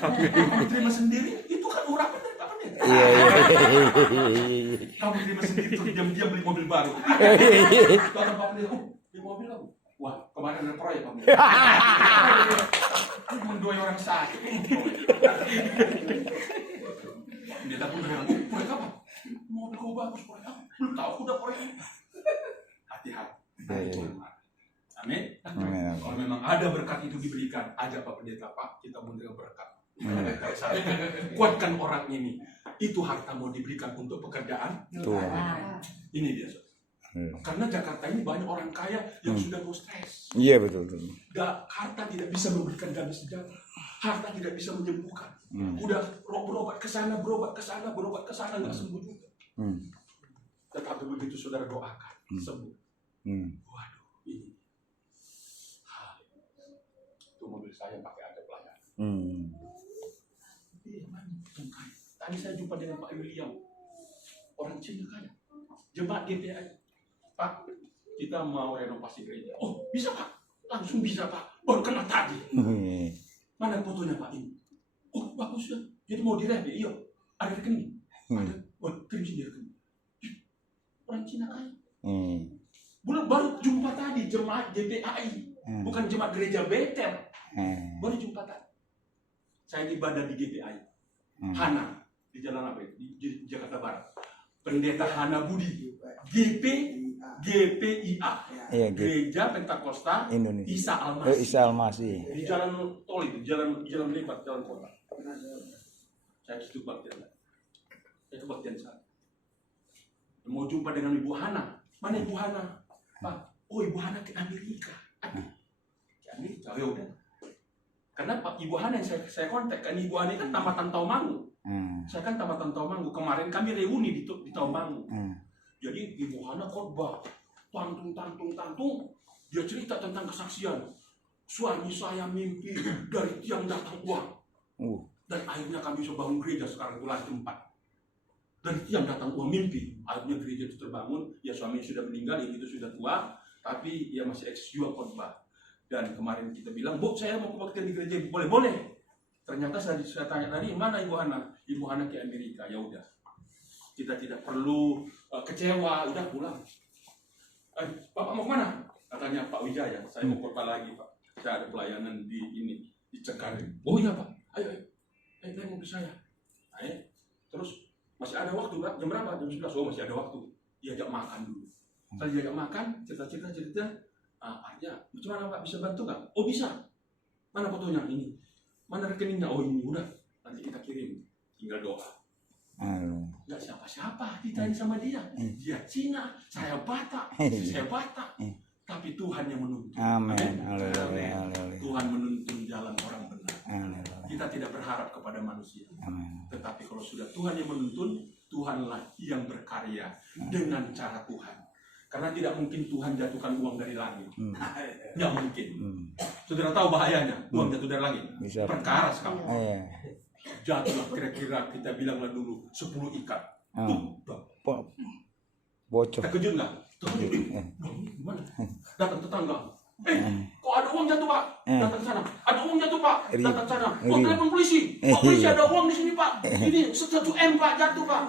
Kamu terima sendiri, itu kan urapan dari Pak Pendeta. Iya. Kamu terima sendiri terus diam-diam beli mobil baru. Kata Pak Pendeta, beli mobil kamu. Wah, kemarin ada proyek kamu. Mendoi orang sakit. Pendeta pun bilang, proyek apa? Mobil kau bagus, proyek apa? Belum tahu, udah proyek. Hati-hati. Amin. Kalau memang ada berkat itu diberikan, ajak Pak Pendeta, Pak, kita menerima berkat. Kuatkan orang ini. Itu harta mau diberikan untuk pekerjaan Tuhan. Ini dia. Karena Jakarta ini banyak orang kaya yang sudah mau stres. Iya betul. Harta tidak bisa memberikan damai sejahtera. Harta tidak bisa menyembuhkan. Udah berobat ke sana, berobat ke sana nggak sembuh juga. Tetapi begitu saudara doakan, sembuh. Waduh, ini. Itu mobil saya pakai ada pelayanan. Tadi saya jumpa dengan Pak William, orang Cina kaya, jemaat GPI. Pak, kita mau renovasi gereja. Oh, bisa Pak, langsung bisa Pak. Baru kenal tadi. Mana fotonya Pak ini? Oh, bagus ya. Jadi mau direvie, iya. Ada rekening. Ada. Oh, kirim sini rekening. Orang Cina kaya. Baru jumpa tadi jemaat GPI, bukan jemaat gereja Betel. Baru jumpa tadi. Saya ibadah di GPI. Hana di jalan apa itu? Di Jakarta Barat. Pendeta Hana Budi. GPIA. Gereja Pentakosta Indonesia. Isa Almasi. Isa Almasi. Di jalan tol itu, jalan lebar, jalan kota. Saya itu bagian. Itu bagian saya. Mau jumpa dengan Ibu Hana. Mana Ibu Hana? Pak, oh Ibu Hana ke Amerika. Ke Amerika. Ibu Hana yang saya kontak kan, Ibu Hana kan tamatan Taumangu. Saya kan tamatan Taumangu. Kemarin kami reuni di Taumangu. Jadi Ibu Hana khotbah, tantung. Dia cerita tentang kesaksian. Suami saya mimpi dari tiang datang uang. Dan akhirnya kami bisa bangun gereja sekarang itu lantai 4. Dari tiang datang uang mimpi. Akhirnya gereja itu terbangun. Ya suaminya sudah meninggal, yang itu sudah tua. Tapi ia masih eksis juga khotbah. Dan kemarin kita bilang, Bu, saya mau kebaktian di gereja. Boleh. Ternyata saya tanya tadi, mana Ibu Hana? Ibu Hana ke Amerika. Ya udah. Kita tidak perlu kecewa, udah pulang. Bapak mau kemana? Katanya Pak Wijaya, saya mau khotbah lagi Pak. Saya ada pelayanan di Cengkareng. Oh iya Pak, ayo mobil saya. Ayo. Terus masih ada waktu Pak, jam berapa? Jam 11. Oh masih ada waktu. Diajak makan dulu. Setelah diajak makan, cerita. Artinya, gimana Pak, bisa bantu nggak? Oh bisa. Mana fotonya? Ini. Mana rekeningnya? Oh ini, udah. Nanti kita kirim. Tinggal doa. Nggak siapa-siapa ditanya sama dia. Dia Cina, saya Batak. Tapi Tuhan yang menuntun. Amin. Tuhan menuntun jalan orang benar. Kita tidak berharap kepada manusia. Tetapi kalau sudah Tuhan yang menuntun, Tuhanlah yang berkarya dengan cara Tuhan. Karena tidak mungkin Tuhan jatuhkan uang dari langit. Tidak mungkin. Saudara tahu bahayanya, uang jatuh dari langit. Perkara sekali. Jatuhlah kira-kira kita bilanglah dulu 10 ikat. Bocor. Terkejut nggak? Gimana? Datang tetangga. Kok ada uang jatuh Pak? Datang sana. Ada uang jatuh Pak? Datang sana. Oh telepon polisi. Pak polisi ada uang di sini Pak. Ini 1 M Pak jatuh Pak.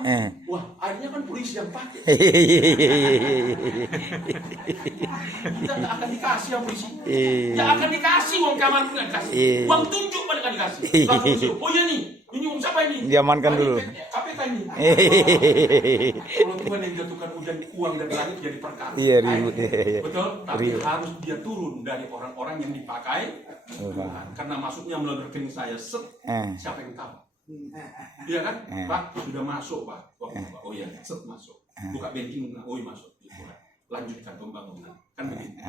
Wah akhirnya kan polisi yang pakai. Kita nggak akan dikasih yang polisi. Nggak akan dikasih uang keamanan nggak dikasih. Uang tunjuk pada nggak dikasih. Langsung oh iya nih. Ini uang siapa ini? Diamankan dulu. KPK ini. Kalau Tuhan yang jatuhkan uang dari langit jadi perkara. Iya ribut. Betul. Tapi harus dia turun dari orang-orang yang dipakai Tuhan. Karena masuknya melalui rekening saya siapa yang tahu? Iya kan? Pak sudah masuk Pak. Oh iya masuk. Buka banking oh iya masuk. Lanjutkan pembangunan. Kan begitu.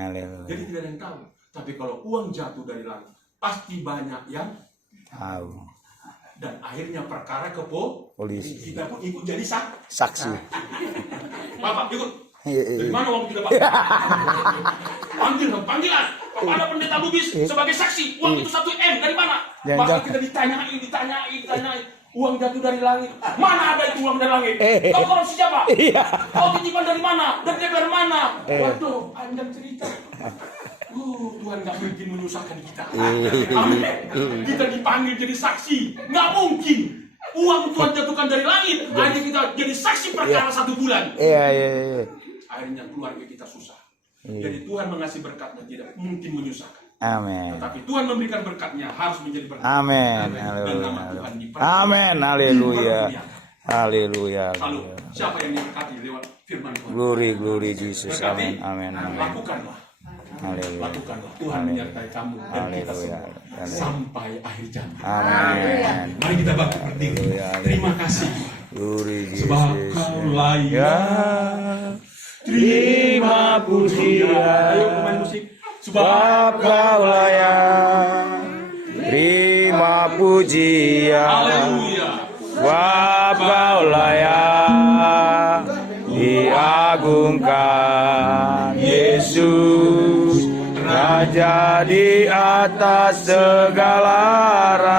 Jadi tidak ada yang tahu. Tapi kalau uang jatuh dari langit pasti banyak yang tahu. Dan akhirnya perkara ke polisi. Kita pun ikut jadi saksi. Bapak ikut. Dari mana uang kita Pak? Panggilan. Kepada pendeta Lubis sebagai saksi. Uang itu 1 M dari mana? Maka kita ditanyai. Uang jatuh dari langit. Mana ada itu uang dari langit? Kau korupsi siapa? Kau titipan dari mana? Dan dia dari mana? Waduh, panjang cerita. Tuhan nggak mungkin menyusahkan kita. Amin. Kita dipanggil jadi saksi. Nggak mungkin. Uang Tuhan jatuhkan dari langit. Akhirnya kita jadi saksi perkara 1 bulan. Iya. Akhirnya keluarga kita susah. Jadi Tuhan mengasih berkatnya tidak mungkin menyusahkan. Amin. Tetapi Tuhan memberikan berkatnya harus menjadi berkat. Amin. Dan nama Tuhan dipercaya. Amin. Haleluya. Lalu siapa yang diberkati lewat firman Tuhan? Glory Jesus. Amin. Lakukanlah. Haleluya. Lakukanlah. Tuhan menyertai kamu dan kita semua sampai akhir zaman. Amin. Mari kita bangkit berdiri. Terima kasih Tuhan. Sebab Kau layak. Terima pujian. Ayo pemain musik. Sebab Kau layak. Terima pujian. Haleluya. Sebab Kau layak. Diagungkan Yesus, Raja di atas segala